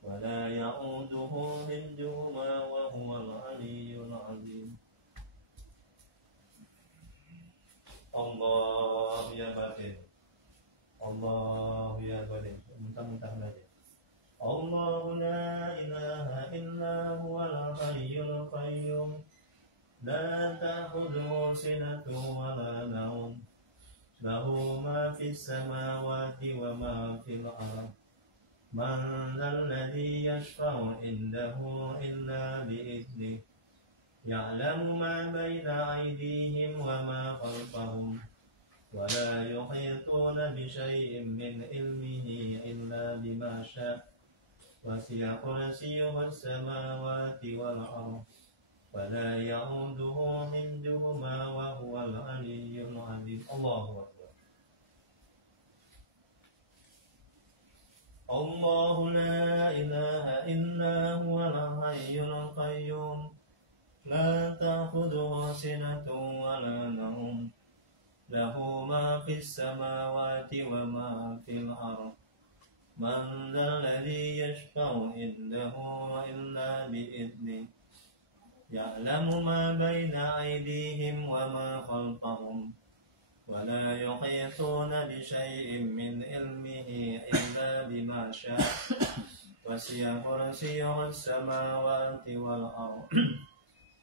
ولا يؤوده حفظهما وهو العلي العظيم. Allah ya batin, Allah ya batin, muntah-muntah aja. Allah la ilaha illa huwal hayyul qayyum la ta'khudhuhu sinatun wa la nawm lahu ma fis samawati wa ma fil ardh man dhal ladzi yashfa'u indahu illa bi'idhnihi ya'lamu ma baina aydihim wa ma khalfahum wa la yuhituna bi shay'in min ilmihi illa bima syaa wasi'a kursiyyuhu as-samawati wal ardh wa la ya'uduhu hifdhuhuma wa huwal 'aliyyul 'azim. Allahu akbar. Allah la ilaha illa huwal hayyul qayyum la ta'khudhuhu sinatun wa la nawm lahu ma fis samawati wa ma fil ardh man dhal ladzi yashfa'u indahu illa bi'idhnihi يعلم ما بين أيديهم وما خلفهم ولا يحيطون بشيء من علمه إلا بما شاء وسع كرسيه السماوات والأرض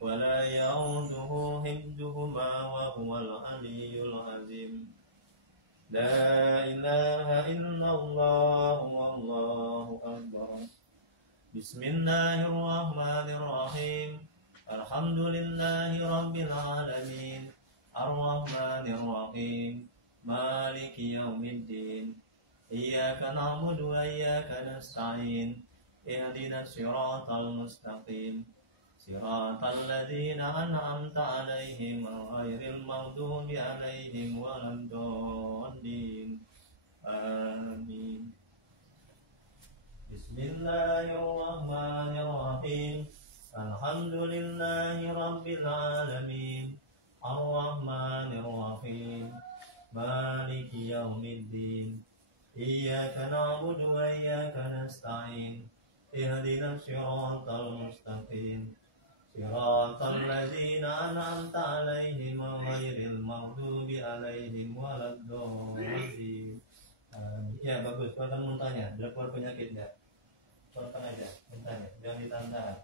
ولا يؤوده حفظهما وهو العلي العظيم لا إله إلا الله والله أكبر بسم الله الرحمن الرحيم الحمد لله رب العالمين الرحمن الرحيم مالك يوم الدين إياك نعبد وإياك نستعين اهدنا الصراط المستقيم صراط الذين أنعمت عليهم غير المغضوب عليهم ولا الضالين آمين بسم الله الرحمن الرحيم الحمد لله رب العالمين الرحمن الرحيم مالك يوم الدين إياك نعبد وإياك نستعين اهدنا الصراط المستقيم صراط الذين أنعمت عليهم غير المغضوب عليهم ولا الضالين آمين. Ya bagus, keluarkan muntahnya, biar keluar penyakitnya. Keluarkan aja muntahnya, jangan ditahan.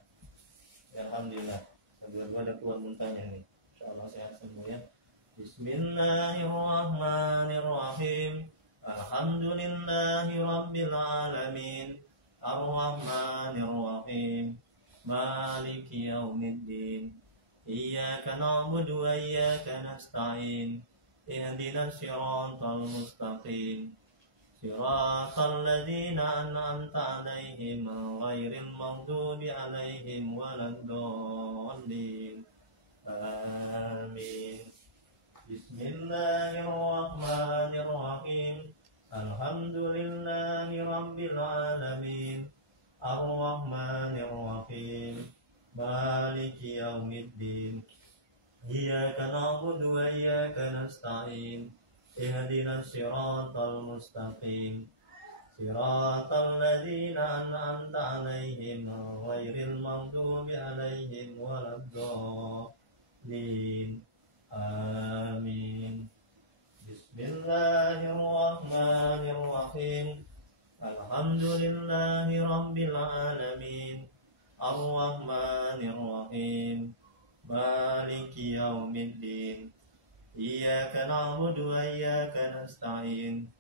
Alhamdulillah, sebelum ada keluar muntahnya nih, insyaallah sehat semua ya. Bismillahirrahmanirrahim. Alhamdulillahi rabbil alamin. Ar-Rahmanir-Rahim Maliki yaumiddin Iyyaka na'budu wa iyyaka nasta'in Ihdinas siratal mustaqim Siratal ladzina an'amta 'alaihim ghairil maghdubi 'alaihim waladdallin Amin. Bismillahirrahmanirrahim Alhamdulillahi rabbil alamin Ar-Rahmanir Rahim Maliki yaumiddin Iyyaka na'budu wa iyyaka nasta'in Ihdinas siratal mustaqim Siratal ladzina an'amta 'alaihim ghairil maghdubi 'alaihim waladdallin Amin. Bismillahirrahmanirrahim Alhamdulillahi rabbil alamin Ar-Rahmanir-Rahim Maliki yaumiddin Iyyaka na'budu wa iyyaka nasta'in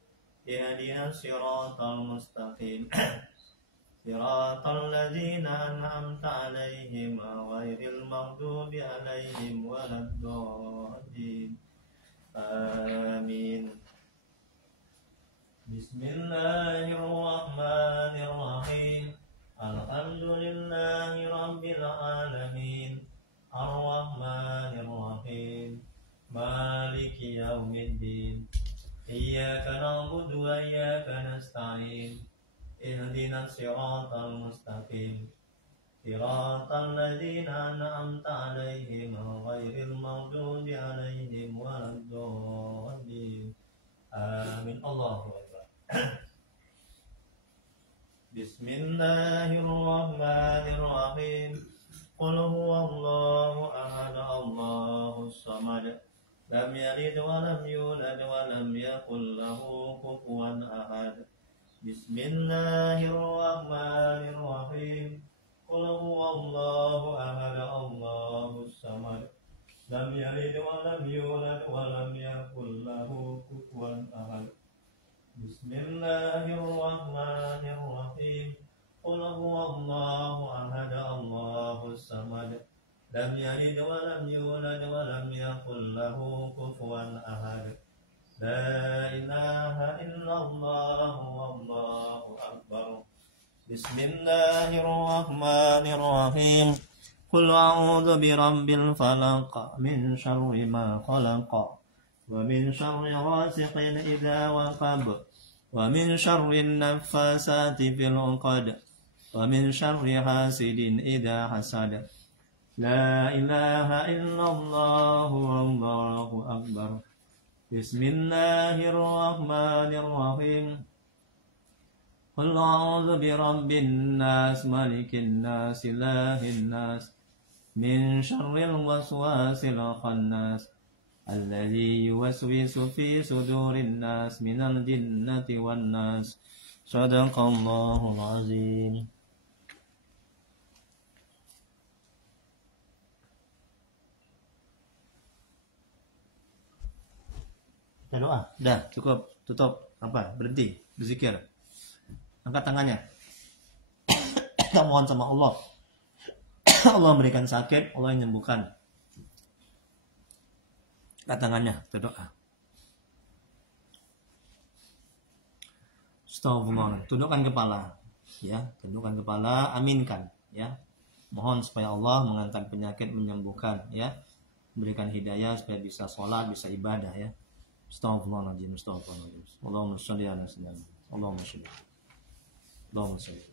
Ihdinas siratal mustaqim Siratal ladzina an'amta 'alaihim ghairil maghdubi 'alaihim waladdallin Amin. Bismillahirrahmanirrahim Alhamdulillahi rabbil alamin Ar-Rahmanir-Rahim Maliki yaumiddin Iyyaka na'budu wa iyyaka nasta'in Ihdinas siratal mustaqim Siratal ladzina an'amta 'alaihim ghairil maghdubi 'alaihim waladdallin Amin. Allahu akbar. Bismillahirrahmanirrahim Qul huwallahu ahad Allahus samad lam yalid wa lam yulad wa lam yakul lahu kufuwan ahad Bismillahirrahmanirrahim Qul huwallahu ahad Allahus samad lam yalid wa lam yulad wa lam yakul lahu kufuwan ahad Bismillahirrahmanirrahim Qul huwallahu ahad Allahus samad lam yalid wa lam yulad wa lam yakul lahu kufuwan ahad La ilaha illallah wallahu akbar Bismillahirrahmanirrahim Qul a'udzu birabbil falaq min syarri ma khalaq wa min syarri ghasiqin idza waqab wa min syarri an-naffasati fil 'uqad wa min syarri hasidin idza hasad La ilaha illallah wallahu akbar Bismillahirrahmanirrahim Qul a'udzu birabbin nas malikin nas ilahin nas من شر الوسواس الخناس الذي يوسوس في صدور الناس من الجنة والناس صدق الله العظيم. Kita doa, dah cukup, tutup, apa, berhenti, berzikir, angkat tangannya, kita mohon sama Allah, Allah memberikan sakit, Allah yang menyembuhkan, angkat tangannya, kita doa. Astagfirullah, tundukkan kepala, ya, tundukkan kepala, aminkan, ya, mohon supaya Allah mengangkat penyakit, menyembuhkan, ya, berikan hidayah supaya bisa sholat, bisa ibadah, ya. Astagfirullahaladzim, astagfirullahaladzim. Allahumma sholli ala sayyidina. Allahumma sholli. Allahumma sholli.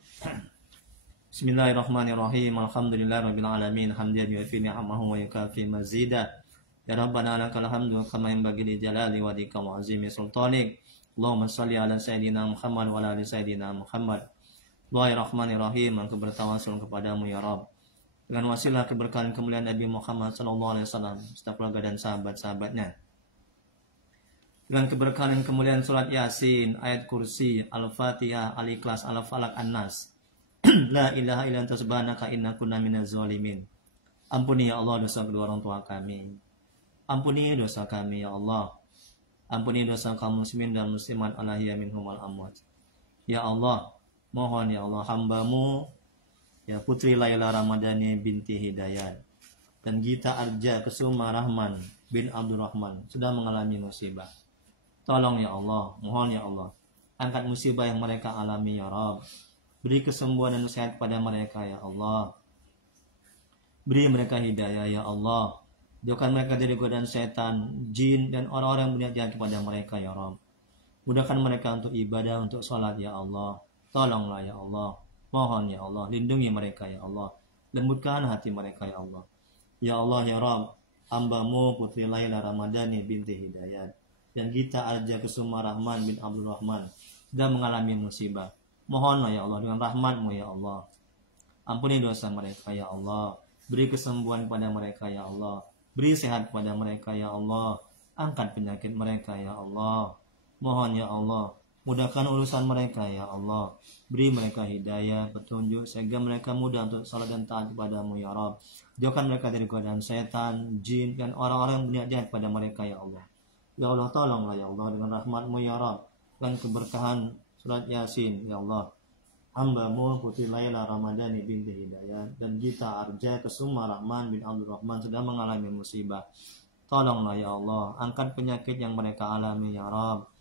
Bismillahirrahmanirrahim. Alhamdulillahirabbil alamin. Hamdan yu'affi ni'amahu wa yukafi mazida. Ya Rabbana lakal hamdu kama yanbaghi li jalali wajhika wa 'azimi sultanik. Allahumma sholli ala sayyidina Muhammad wa ala ali sayyidina Muhammad. Bismillahirrahmanirrahim. Aku bertawasul kepadamu ya Rabb. Dengan wasilah keberkahan kemuliaan Nabi Muhammad sallallahu alaihi wasallam, serta keluarga dan sahabat-sahabatnya. Dengan keberkahan dan kemuliaan surat Yasin, ayat kursi, Al-Fatihah, Al-Ikhlas, Al-Falaq, An-Nas. La ilaha illa anta subhanaka inna kunna minaz zalimin. Ampuni ya Allah dosa kedua orang tua kami. Ampuni dosa kami ya Allah. Ampuni dosa kaum muslimin dan muslimat alahiyya minhum wal amwat. Ya Allah, mohon ya Allah hamba-Mu ya Putri Laila Ramadhani binti Hidayat dan Gita Arja Kesuma Rahman bin Abdurrahman sudah mengalami musibah. Tolong ya Allah, mohon ya Allah, angkat musibah yang mereka alami ya Rabb. Beri kesembuhan dan sehat kepada mereka ya Allah. Beri mereka hidayah ya Allah. Jauhkan mereka dari godaan setan, jin, dan orang-orang yang berniat jahat kepada mereka ya Rabb. Mudahkan mereka untuk ibadah, untuk sholat ya Allah. Tolonglah ya Allah, mohon ya Allah, lindungi mereka ya Allah. Lembutkan hati mereka ya Allah. Ya Allah ya Rabb, hamba-Mu Putri Laila Ramadhani binti Hidayat dan Gita Arja Kesuma Rahman bin Abdul Rahman sudah mengalami musibah. Mohonlah ya Allah dengan rahmat-Mu ya Allah. Ampuni dosa mereka ya Allah. Beri kesembuhan kepada mereka ya Allah. Beri sehat kepada mereka ya Allah. Angkat penyakit mereka ya Allah. Mohon ya Allah, mudahkan urusan mereka ya Allah. Beri mereka hidayah, petunjuk sehingga mereka mudah untuk salat dan taat kepada-Mu ya Rabb. Jauhkan mereka dari godaan setan, jin, dan orang-orang yang berniat jahat kepada mereka ya Allah. Ya Allah, tolonglah ya Allah dengan rahmat-Mu ya Rabb, dan keberkahan surat Yasin ya Allah. Hamba-Mu Putri Laila Ramadhani binti Hidayat dan Gita Arja Kesuma Rahman bin Abdul Rahman sudah mengalami musibah. Tolonglah ya Allah, angkat penyakit yang mereka alami ya Rabb.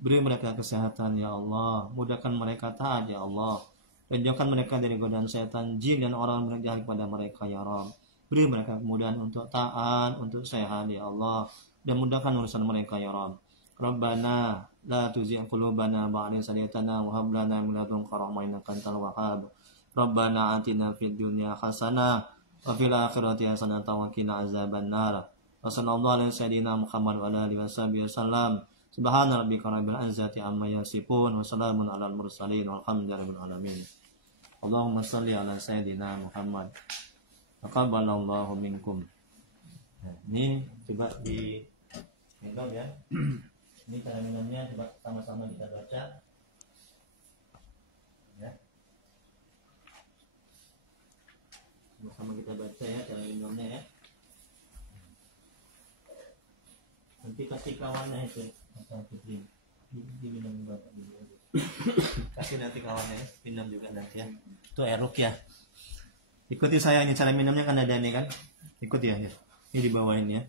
Beri mereka kesehatan ya Allah, mudahkan mereka taat ya Allah, dan jauhkan mereka dari godaan setan, jin, dan orang yang jahat kepada mereka ya Rabb. Beri mereka kemudahan untuk taat, untuk sehat ya Allah, dan mudahkan urusan mereka ya Rabb. Rabbana la tuzigh qulubana ba'da idh hadaytana wa hab lana min ladunka rahmah innaka antal wahhab. Rabbana atina fid dunya hasanah wa fil akhirati hasanah wa qina azabannar. Wa sallallahu ala sayyidina Muhammad wa ala alihi wasallam. Subhana rabbika rabbil izzati amma yasifun wa salamun alal mursalin walhamdulillahi rabbil alamin. Allahumma shalli ala sayyidina Muhammad. Taqabbalallahu minkum. Nah, ini coba di minum ya. Ini cara minumnya coba sama-sama kita baca. Ya. Sama-sama kita baca ya cara minumnya ya. Nanti kasih kawannya itu. Diminum bapak dulu aja. Kasih nanti kawannya ya, minum juga nanti ya. Itu eruk ya. Ikuti saya, ini cara minumnya kan ada ini kan. Ikuti ya. Ini di bawah ini ya.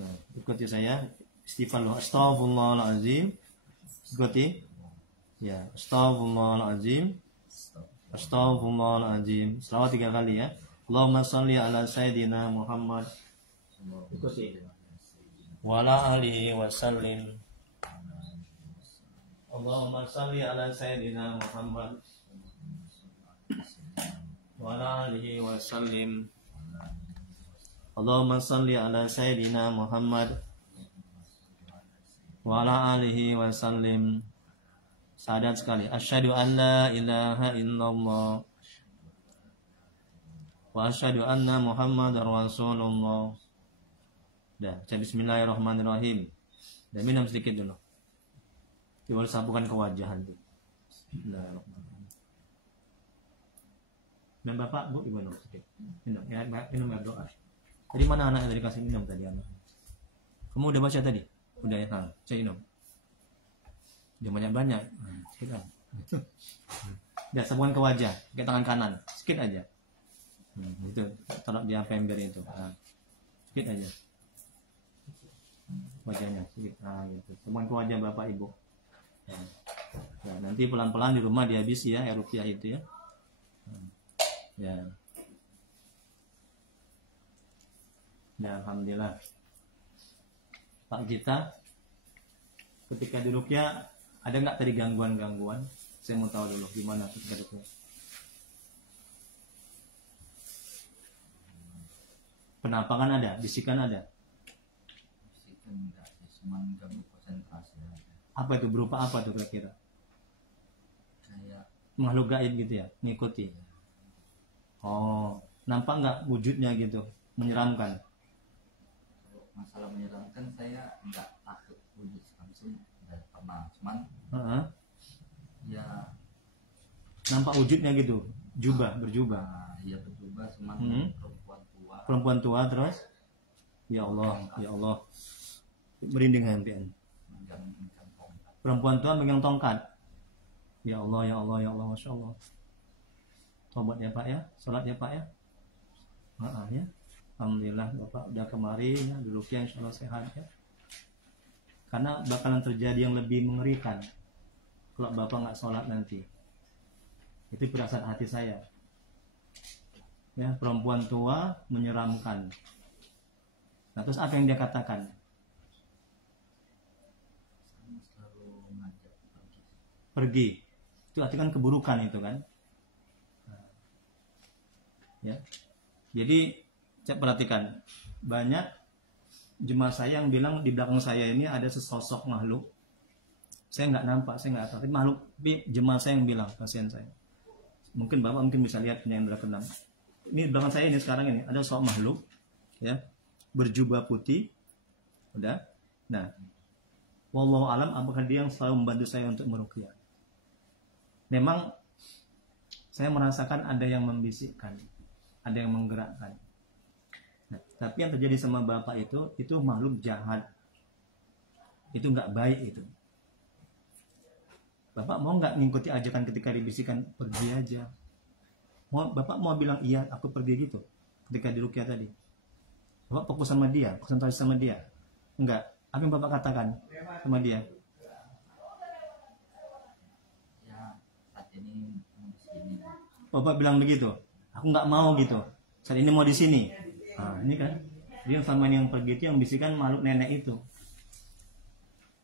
Nah, ikuti saya. Istighfar, astaghfirullahaladzim. Ikuti. Ya, astaghfirullahaladzim. Astaghfirullahaladzim. Selawat 3 kali ya. Allahumma shalli ala sayyidina Muhammad. Ikuti. Wa ala alihi wa sallim. Allahumma shalli ala sayyidina Muhammad wa ala alihi wa sallim. Allahumma shalli ala sayyidina Muhammad wa ala alihi wa sallim. Sadat sekali. Asyhadu an la ilaha illallah wa asyhadu anna Muhammadar Rasulullah. Dah, baca bismillahirrahmanirrahim. Dan minum sedikit dulu. Coba sapukan ke wajah nanti. Bismillahirrahmanirrahim. Dan bapak, bu, ibu minum sedikit. Minum, ya, minum ya doa. Tadi mana anaknya tadi kasih minum tadi anak? Kamu udah baca tadi? Udah ya, saya minum. Udah banyak-banyak. Sedikit kan. Dah, sapukan ke wajah, ke tangan kanan, sedikit aja. Itu, taruh di ember itu. Sedikit aja. Wajahnya sedikit. Gitu. Sapukan ke wajah bapak ibu. Ya, nanti pelan-pelan di rumah dihabisi ya, ruqyah itu ya. Ya. Ya, alhamdulillah. Pak kita ketika di ruqyah ada nggak tadi gangguan-gangguan? Saya mau tahu dulu gimana ketika ruqyah. Penampakan ada, bisikan ada. Bisikan enggak, cuma ganggu konsentrasi aja. Apa itu, berupa apa tuh kira-kira? Kayak Makhluk gaib gitu ya, ngikuti. Oh, nampak nggak wujudnya gitu, menyeramkan? kalau masalah menyeramkan saya enggak takut wujud langsung, enggak pernah. Cuman ya Nampak wujudnya gitu, berjubah. iya berjubah, cuman Perempuan tua terus? Ya Allah, ya Allah. Merinding hatian. megang tongkat. Perempuan tua megang tongkat. Ya Allah, ya Allah, ya Allah, Masya Allah. Tobat ya Pak ya, sholat ya Pak ya. Ya. Alhamdulillah Bapak udah kemari ya, di ruqyah insya Allah sehat ya. Karena bakalan terjadi yang lebih mengerikan kalau Bapak nggak sholat nanti. Itu perasaan hati saya. Ya, perempuan tua menyeramkan. Nah, terus apa yang dia katakan? Saya selalu ngajak Pergi. Itu artinya kan keburukan itu kan. Ya. Jadi saya perhatikan banyak jemaah saya yang bilang di belakang saya ini ada sesosok makhluk. Saya nggak nampak, saya nggak tahu. Tapi makhluk, tapi jemaah saya yang bilang, pasien saya. Mungkin Bapak mungkin bisa lihat yang keenam. Ini di belakang saya ini sekarang ini ada sosok makhluk, ya, berjubah putih, udah. Nah, wallahu alam apakah dia yang selalu membantu saya untuk meruqyah. Memang saya merasakan ada yang membisikkan, ada yang menggerakkan. Nah, tapi yang terjadi sama bapak itu makhluk jahat, itu nggak baik itu. Bapak mau nggak mengikuti ajakan ketika dibisikkan pergi aja? Bapak mau bilang iya, aku pergi gitu ketika di ruqyah tadi. Bapak fokus sama dia, konsentrasi sama dia. Enggak. Apa yang Bapak katakan sama dia? ya saat ini mau di sini. Bapak bilang begitu. Aku nggak mau gitu. Saat ini mau di sini. Nah, ini kan. Dia sama yang pergi itu yang bisikan makhluk nenek itu.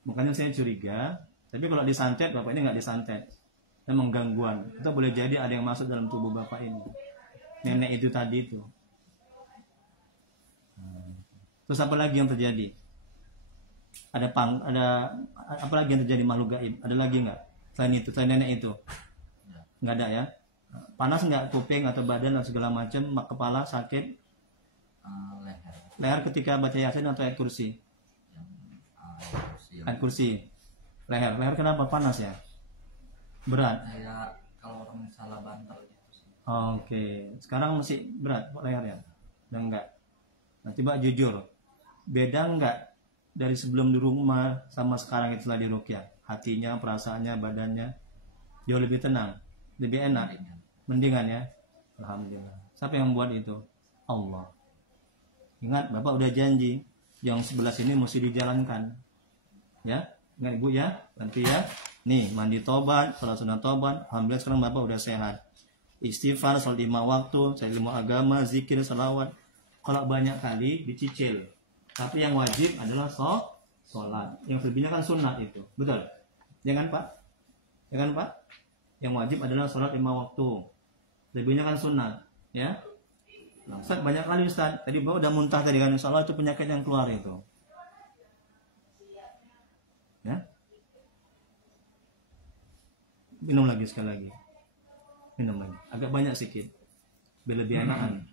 Makanya saya curiga. Tapi kalau disantet, Bapak ini nggak disantet. Memang gangguan. Itu boleh jadi ada yang masuk dalam tubuh Bapak ini. Nenek itu tadi itu. Terus apa lagi yang terjadi? Ada apa lagi yang terjadi makhluk gaib? Ada lagi nggak? Selain itu, selain nenek itu? Nggak ada ya? Panas nggak kuping atau badan atau segala macam? Kepala sakit? Leher ketika baca yasin atau ayat kursi? Ayat kursi. Leher kenapa panas ya? Berat. Kayak kalau orang salah bantal gitu sih. Oke. Sekarang masih berat leher ya? Dan enggak. Nah, coba jujur. Beda enggak dari sebelum di rumah sama sekarang setelah di ruqyah? Hatinya, perasaannya, badannya jauh lebih tenang, lebih enak, mendingan ya. Alhamdulillah. Siapa yang buat itu? Allah. Ingat, Bapak udah janji yang sebelah sini mesti dijalankan. Ya, ingat Ibu ya, nanti ya. Nih, mandi tobat, salat sunat tobat. Alhamdulillah sekarang Bapak udah sehat. Istighfar, salat 5 waktu, saya ilmu agama, zikir, salawat. Kalau banyak kali dicicil. Tapi yang wajib adalah sholat. Yang selebihnya kan sunat itu. Betul? Jangan Pak? Jangan Pak? Yang wajib adalah sholat 5 waktu. Selebihnya kan sunat. Ya? Nah, Ustaz, banyak kali Ustaz. Tadi Bapak udah muntah tadi kan. Insya Allah itu penyakit yang keluar itu. Ya? Minum lagi sekali lagi. Minum lagi. Agak banyak sedikit. Biar lebih enakan.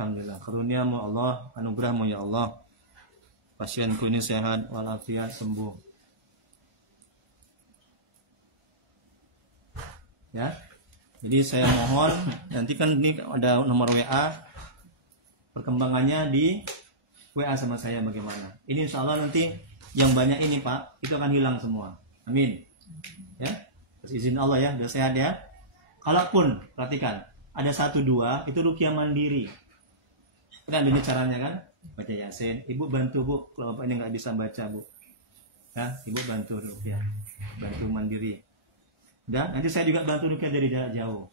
Alhamdulillah, karuniamu Allah, anugerahmu ya Allah. Pasienku ini sehat walafiat sembuh. Ya. Jadi saya mohon nanti kan ini ada nomor WA. Perkembangannya di WA sama saya bagaimana. Ini insya Allah nanti yang banyak ini Pak, itu akan hilang semua. Amin. Ya. Terus izin Allah ya, sudah sehat ya. Kalaupun perhatikan ada 1-2 itu ruqyah mandiri. Kan ada caranya kan? Baca Yasin. Ibu bantu Bu, kalau Bapak ini nggak bisa baca Bu. Ya, Ibu bantu ruqyah. Bantu mandiri. Udah, nanti saya juga bantu ruqyah dari jarak jauh.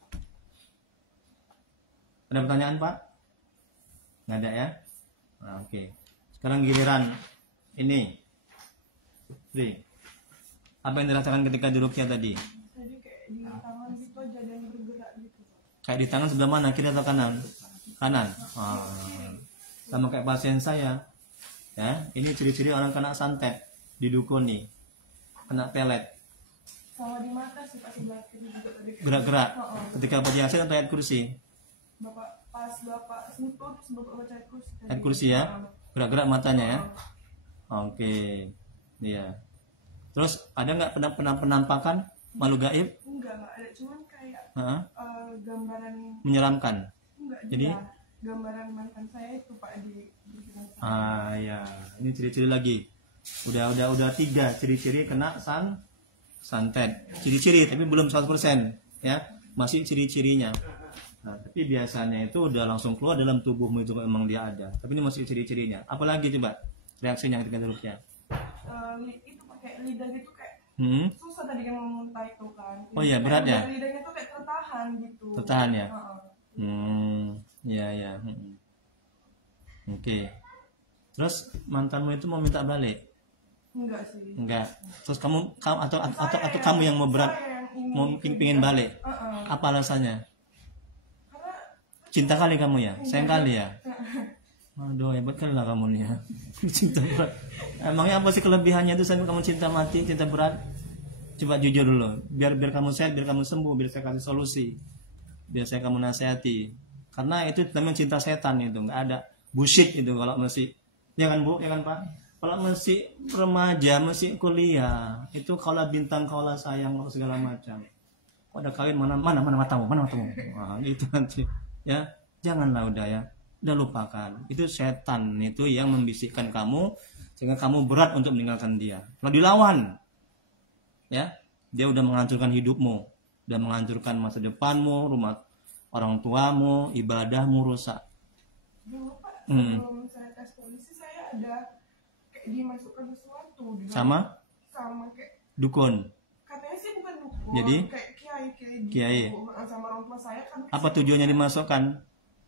Ada pertanyaan Pak? Nggak ada ya? Nah, oke. Sekarang giliran ini. Pri. Apa yang dirasakan ketika di ruqyah tadi? Tadi kayak di tangan gitu aja dan bergerak gitu. Kayak di tangan sebelah mana? Kiri atau kanan? Kanan. Sama kayak pasien saya. Ya, ini ciri-ciri orang kena santet di dukun nih. Kena pelet. Sama di mata sih pas sebelah kiri juga tadi. Gerak-gerak. Ketika baca Yasin atau ayat kursi? Bapak sentuh terus Bapak baca ayat kursi. Ayat kursi ya. Gerak-gerak matanya ya. Oke. Iya. Terus ada nggak penampakan makhluk gaib? Enggak ada, cuman kayak gambaran menyeramkan. Enggak, jadi gambaran mantan saya itu Pak di ya, ini ciri-ciri lagi. Udah 3 ciri-ciri kena santet. Ciri-ciri tapi belum 100% ya, masih ciri-cirinya. Nah, tapi biasanya itu udah langsung keluar dalam tubuhmu itu memang dia ada. Tapi ini masih ciri-cirinya. Apalagi coba reaksinya ketika duduknya? Itu pakai lidah gitu kayak susah tadi kan memuntah itu kan. Oh iya, berat ya? Lidahnya tuh kayak tertahan gitu. Tertahan ya? Ya. Oke. Terus mantanmu itu mau minta balik? Enggak sih. Enggak. Terus kamu atau kamu yang mau berat mau pingin balik? Apa alasannya? Karena cinta kali kamu ya? Sayang kali ya? Aduh, hebat kali lah kamu nih ya. Cinta berat. Emangnya apa sih kelebihannya itu sampai kamu cinta mati, cinta berat? Coba jujur dulu. Biar kamu sehat, biar kamu sembuh, biar saya kasih solusi. Biar saya kamu nasihati. Karena itu namanya cinta setan itu, nggak ada bullshit itu kalau masih. Ya kan Bu, ya kan Pak? Kalau masih remaja, masih kuliah, itu kaulah bintang, kaulah sayang, kaulah segala macam. Kok ada kawin mana matamu? Wah, itu nanti. Ya, janganlah udah ya. Udah lupakan. Itu setan itu yang membisikkan kamu sehingga kamu berat untuk meninggalkan dia. Kalau dilawan, ya, dia udah menghancurkan hidupmu, udah menghancurkan masa depanmu, rumah orang tuamu, ibadahmu rusak. dulu Pak, sebelum saya tes polisi saya ada kayak dimasukkan sesuatu sama kayak dukun. Katanya sih bukan dukun, Jadi kayak kiai gitu. Sama orang tua saya kan. Apa tujuannya dimasukkan?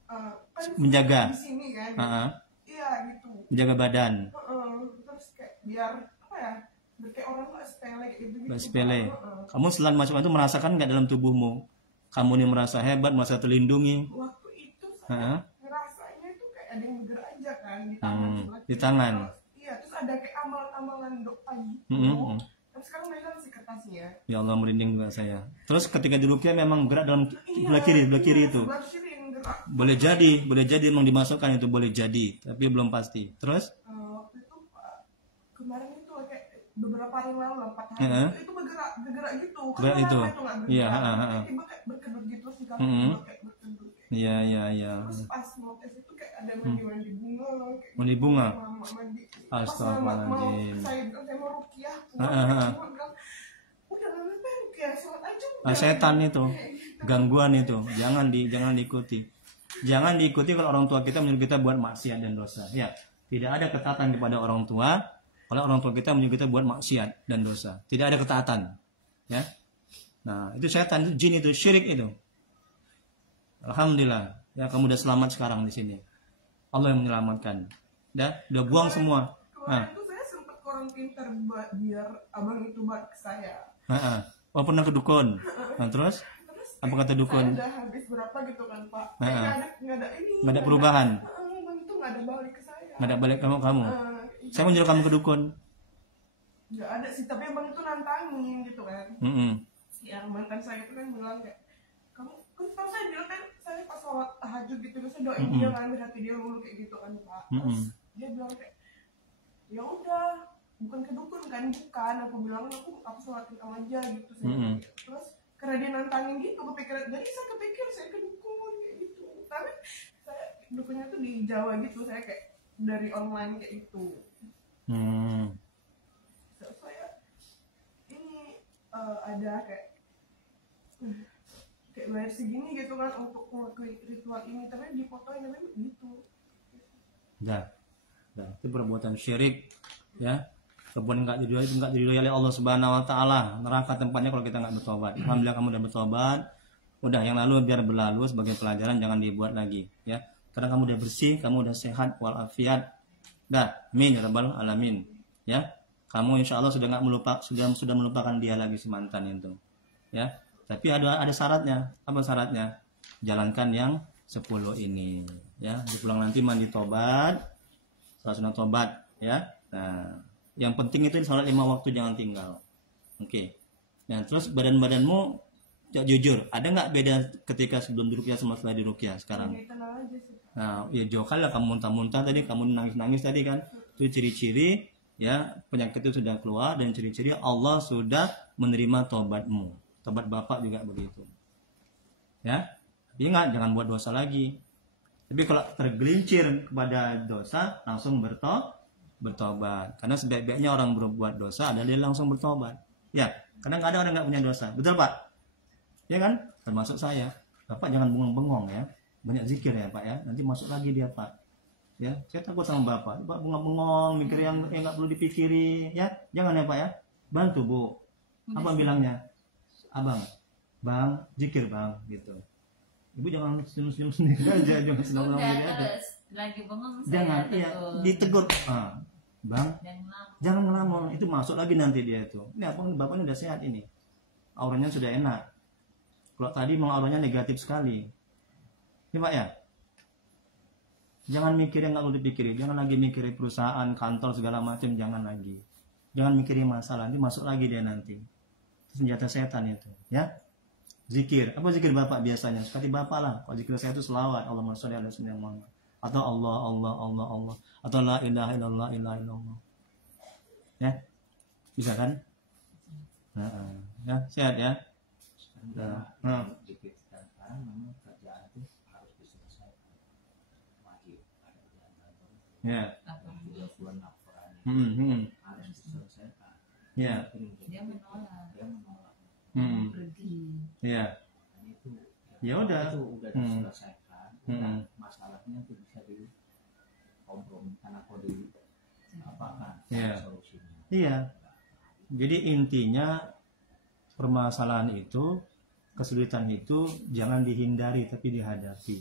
Kan menjaga di sini kan. Iya gitu. Menjaga badan. Terus kayak biar apa ya? Biar kayak orang nggak sepele gitu. Sepele. Kamu selain masukkan itu merasakan nggak dalam tubuhmu? Kamu ini merasa hebat, merasa terlindungi. Waktu itu saya ngerasanya itu kayak ada yang bergerak aja kan di tangan. Di tangan. Iya, terus ada kayak amalan-amalan doa gitu. Tapi sekarang mereka masih kertasnya. Ya Allah, merinding juga saya. Terus ketika di ruqyah memang gerak dalam sebelah kiri itu. Boleh jadi memang dimasukkan itu, boleh jadi, tapi belum pasti. Terus? Waktu itu Pak, kemarin itu kayak beberapa hari lalu 4 hari itu bergerak gitu. Gerak itu. Iya, tiba kayak berkedut gitu sih kan. Kayak berkedut. Iya. Terus pas mau tes itu kayak ada mandi bunga. Mandi bunga. Astagfirullahaladzim. Saya mau ruqyah. Udah nggak ruqyah, sholat aja. Setan itu, gangguan itu, jangan diikuti. Jangan diikuti kalau orang tua kita menyuruh kita buat maksiat dan dosa. Ya, tidak ada ketaatan kepada orang tua kalau orang tua kita menyuruh kita buat maksiat dan dosa. Tidak ada ketaatan. Ya. Nah, itu setan, itu jin, itu syirik itu. Alhamdulillah, ya kamu udah selamat sekarang di sini. Allah yang menyelamatkan. Udah buang semua. Kemarin itu saya sempat kurang pintar biar abang itu buat ke saya. Oh, pernah ke dukun. Nah, terus apa kata dukun? Saya udah habis berapa gitu kan Pak. Nggak ada perubahan. Bang itu nggak ada balik ke saya. Nggak ada balik kamu. Saya menyuruh kamu ke dukun. Nggak ada sih, tapi abang itu nantangin gitu kan. Yang mantan saya itu kan bilang kayak, kamu kan tau saya bilang kan saya pas sholat tahajud gitu saya doain dia kan hati dia mulu kayak gitu kan Pak. Terus dia bilang kayak ya udah bukan kedukun kan, bukan, aku bilang aku sholatin kamu aja gitu saya. Terus karena dia nantangin gitu kepikiran, jadi saya kepikir saya kedukun kayak gitu. Tapi saya dukunnya tuh di Jawa gitu, saya kayak dari online kayak gitu. Saya ini ada kayak bayar segini gitu kan untuk ngelakuin ritual ini, tapi difotoin namanya gitu. Dah, itu perbuatan syirik, ya. Kebun nggak diridhoi oleh Allah Subhanahu Wa Taala. Neraka tempatnya kalau kita nggak bertobat. Alhamdulillah kamu udah bertobat. Udah yang lalu biar berlalu sebagai pelajaran, jangan dibuat lagi, ya. Karena kamu udah bersih, kamu udah sehat walafiat. Dah, amin ya rabbal alamin, ya. Kamu insya Allah sudah melupakan dia lagi, si mantan itu, ya. Tapi ada syaratnya. Apa syaratnya? Jalankan yang 10 ini, ya. Pulang nanti mandi tobat, salat tobat, ya. Nah, yang penting itu sholat 5 waktu jangan tinggal. Oke. Nah, terus badanmu jujur, ada nggak beda ketika sebelum diruqyah sama setelah diruqyah sekarang? Nah, ya jauh kali lah kamu muntah-muntah tadi, kamu nangis-nangis tadi kan. Itu ciri-ciri ya penyakit itu sudah keluar, dan ciri-ciri Allah sudah menerima tobatmu. Tobat bapak juga begitu. Ya. Ingat jangan buat dosa lagi. Tapi kalau tergelincir kepada dosa, langsung bertobat. Karena sebaik-baiknya orang berbuat dosa adalah dia langsung bertobat. Ya, karena nggak ada orang nggak punya dosa. Betul Pak? Ya kan? Termasuk saya. Bapak jangan bengong-bengong ya. Banyak zikir ya Pak ya. Nanti masuk lagi dia Pak. Ya, saya takut sama Bapak. Bapak bengong-bengong, mikir yang nggak perlu dipikiri. Ya, jangan ya Pak ya. Bantu Bu. Apa bilangnya? Abang, Bang, zikir Bang, gitu. Ibu jangan senyum-senyum sendiri aja, jangan senang-senang sendiri aja. Lagi bengong Jangan, iya, ditegur. Bang, jangan ngelamun. Itu masuk lagi nanti dia itu. Ini apa? Bapaknya udah sehat ini. Auranya sudah enak. Kalau tadi mau auranya negatif sekali. Ini Pak ya. Jangan mikir yang nggak perlu dipikirin. Jangan lagi mikirin perusahaan, kantor segala macam. Jangan lagi. Jangan mikirin masalah. Nanti masuk lagi dia nanti. Senjata setan itu, ya. Zikir. Apa zikir Bapak biasanya? Seperti Bapak lah. Kalau zikir saya itu selawat. Allahumma sholli ala sayyidina Muhammad. Atau Allah. Atau la ilaha illallah, ilaha illallah. Ya. Bisa kan? Ya, sehat ya. Nah, dipikirkan memang kerjaan itu harus diselesaikan. Wajib ada kerjaan kantor. Ya. 30 laporan. Harus diselesaikan. Ya. Dia menolak. Pergi. Ya. Itu Ya udah. Itu udah diselesaikan. Masalahnya itu bisa dikompromikan atau diapakan solusinya. Iya. Jadi intinya permasalahan itu, kesulitan itu jangan dihindari tapi dihadapi.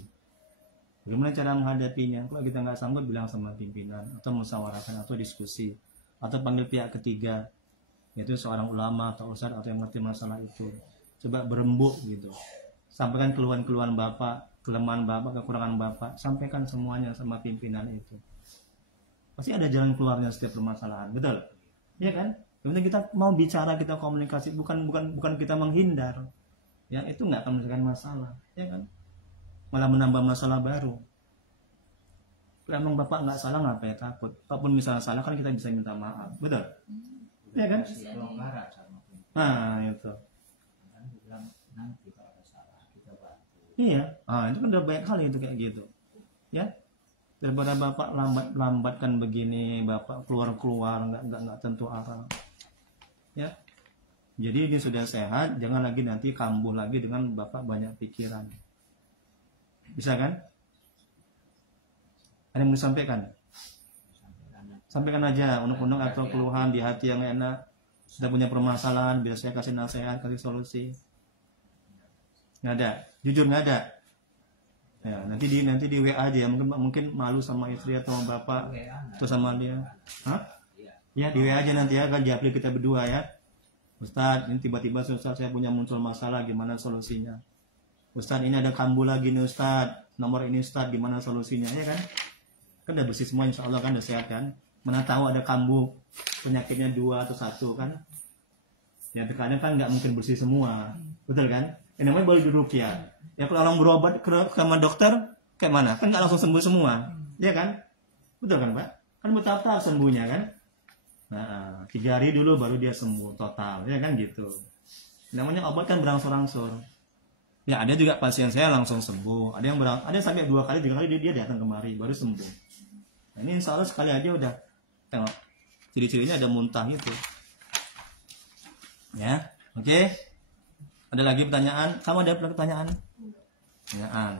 Bagaimana cara menghadapinya? Kalau kita nggak sanggup, bilang sama pimpinan atau musyawarahkan atau diskusi atau panggil pihak ketiga, yaitu seorang ulama atau ustadz atau yang ngerti masalah itu. Coba berembuk gitu. Sampaikan keluhan-keluhan Bapak, kelemahan Bapak, kekurangan Bapak, sampaikan semuanya sama pimpinan itu. Pasti ada jalan keluarnya setiap permasalahan, betul? Iya kan? Yang penting kita mau bicara, kita komunikasi, bukan kita menghindar. Ya, itu nggak akan menyelesaikan masalah, ya kan? Malah menambah masalah baru. Kalau emang Bapak nggak salah, ngapain takut? Apapun misalnya salah kan kita bisa minta maaf, betul? Iya kan? Nah, itu. Nanti kalau ada salah kita bantu. Iya, itu kan udah banyak kali itu kayak gitu, ya. Daripada Bapak lambatkan begini, Bapak keluar nggak tentu arah, ya. Jadi dia sudah sehat, jangan lagi nanti kambuh lagi dengan Bapak banyak pikiran. Bisa kan? Ada yang mau disampaikan? Sampaikan aja unek-unek atau keluhan di hati yang enak. Sudah punya permasalahan, biar saya kasih nasihat, kasih solusi. Nggak ada, jujur nggak ada. Ya, nanti di WA aja ya, mungkin malu sama istri atau sama Bapak atau sama dia. Hah? Ya di WA aja nanti ya, kan diupload kita berdua ya. Ustadz, ini tiba-tiba Ustadz saya punya muncul masalah, gimana solusinya? Ustadz, ini ada kambuh lagi nih Ustadz, nomor ini Ustadz, gimana solusinya? Ya kan? Kan udah bersih semua, insya Allah kan udah sehat kan? Mana tahu ada kambuh, penyakitnya 2 atau 1 kan? Ya terkadang kan nggak mungkin bersih semua, betul kan? Ini namanya baru diruqyah. Ya kalau orang berobat ke sama dokter, kayak mana? Kan nggak langsung sembuh semua, ya kan? Betul kan, Pak? Kan bertahap sembuhnya kan? Nah, 3 hari dulu baru dia sembuh total, ya kan gitu. Namanya obat kan berangsur-angsur. Ya ada juga pasien saya langsung sembuh, ada yang ada sampai 2 kali 3 kali dia datang kemari baru sembuh. Nah, ini insya Allah sekali aja udah. Tengok, ciri-cirinya ada muntah gitu. Ya, oke. Ada lagi pertanyaan? Kamu ada pertanyaan?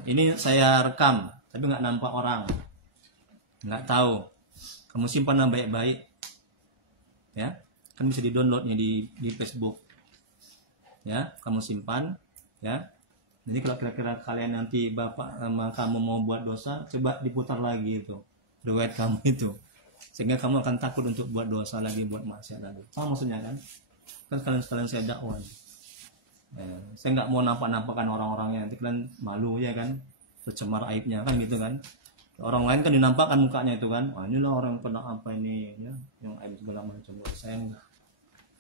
Ini saya rekam, tapi nggak nampak orang, nggak tahu. Kamu simpan baik-baik, ya. Kan bisa di-downloadnya di Facebook, ya. Kamu simpan, ya. Jadi kalau kira-kira kalian nanti bapak sama kamu mau buat dosa, coba diputar lagi itu riwayat kamu itu, sehingga kamu akan takut untuk buat dosa lagi, buat maksiat lagi. Sama maksudnya kan? Kan sekalian saya dakwah. Saya nggak mau nampak-nampakkan orang-orangnya, nanti kalian malu ya kan, tercemar aibnya kan gitu kan. Orang lain kan dinampakkan mukanya itu kan, inilah orang yang pernah apa ini ya, yang aib segala macam. Saya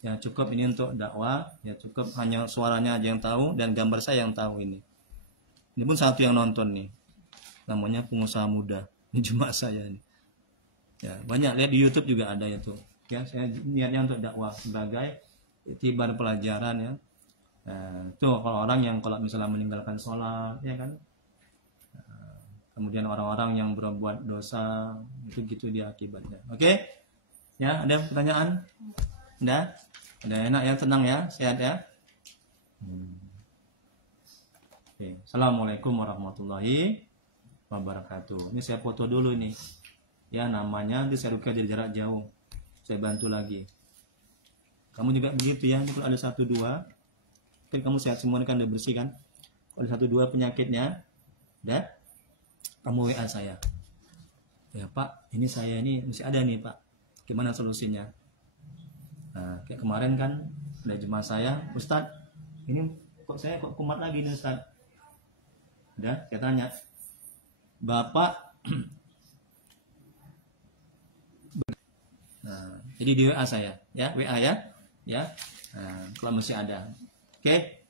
ya cukup ini untuk dakwah, ya cukup hanya suaranya aja yang tahu dan gambar saya yang tahu ini. Ini pun satu yang nonton nih, namanya pengusaha muda, ini cuma saya ini. Ya banyak, lihat di YouTube juga ada itu. Ya saya niatnya untuk dakwah sebagai iktibar pelajaran ya. Tuh kalau orang yang kalau misalnya meninggalkan sholat ya kan, kemudian orang-orang yang berbuat dosa itu gitu dia akibatnya. Oke? Ya, ada pertanyaan? Udah enak ya, tenang ya, sehat ya. Oke. Assalamualaikum warahmatullahi wabarakatuh. Ini saya foto dulu nih ya, namanya nanti saya ruqyah dari jarak jauh, saya bantu lagi. Kamu juga begitu ya, ini kalau ada 1-2 kan kamu sehat semua kan, udah bersih kan. Kalau 1-2 penyakitnya, udah, kamu WA saya. Ya Pak, ini saya ini masih ada nih Pak. Gimana solusinya? Nah, kayak kemarin kan ada jemaah saya, Ustadz, ini saya kok kumat lagi nih Ustadz. Udah, saya tanya, Bapak, nah, jadi di WA saya, ya WA ya, ya. Nah, kalau masih ada. Oke,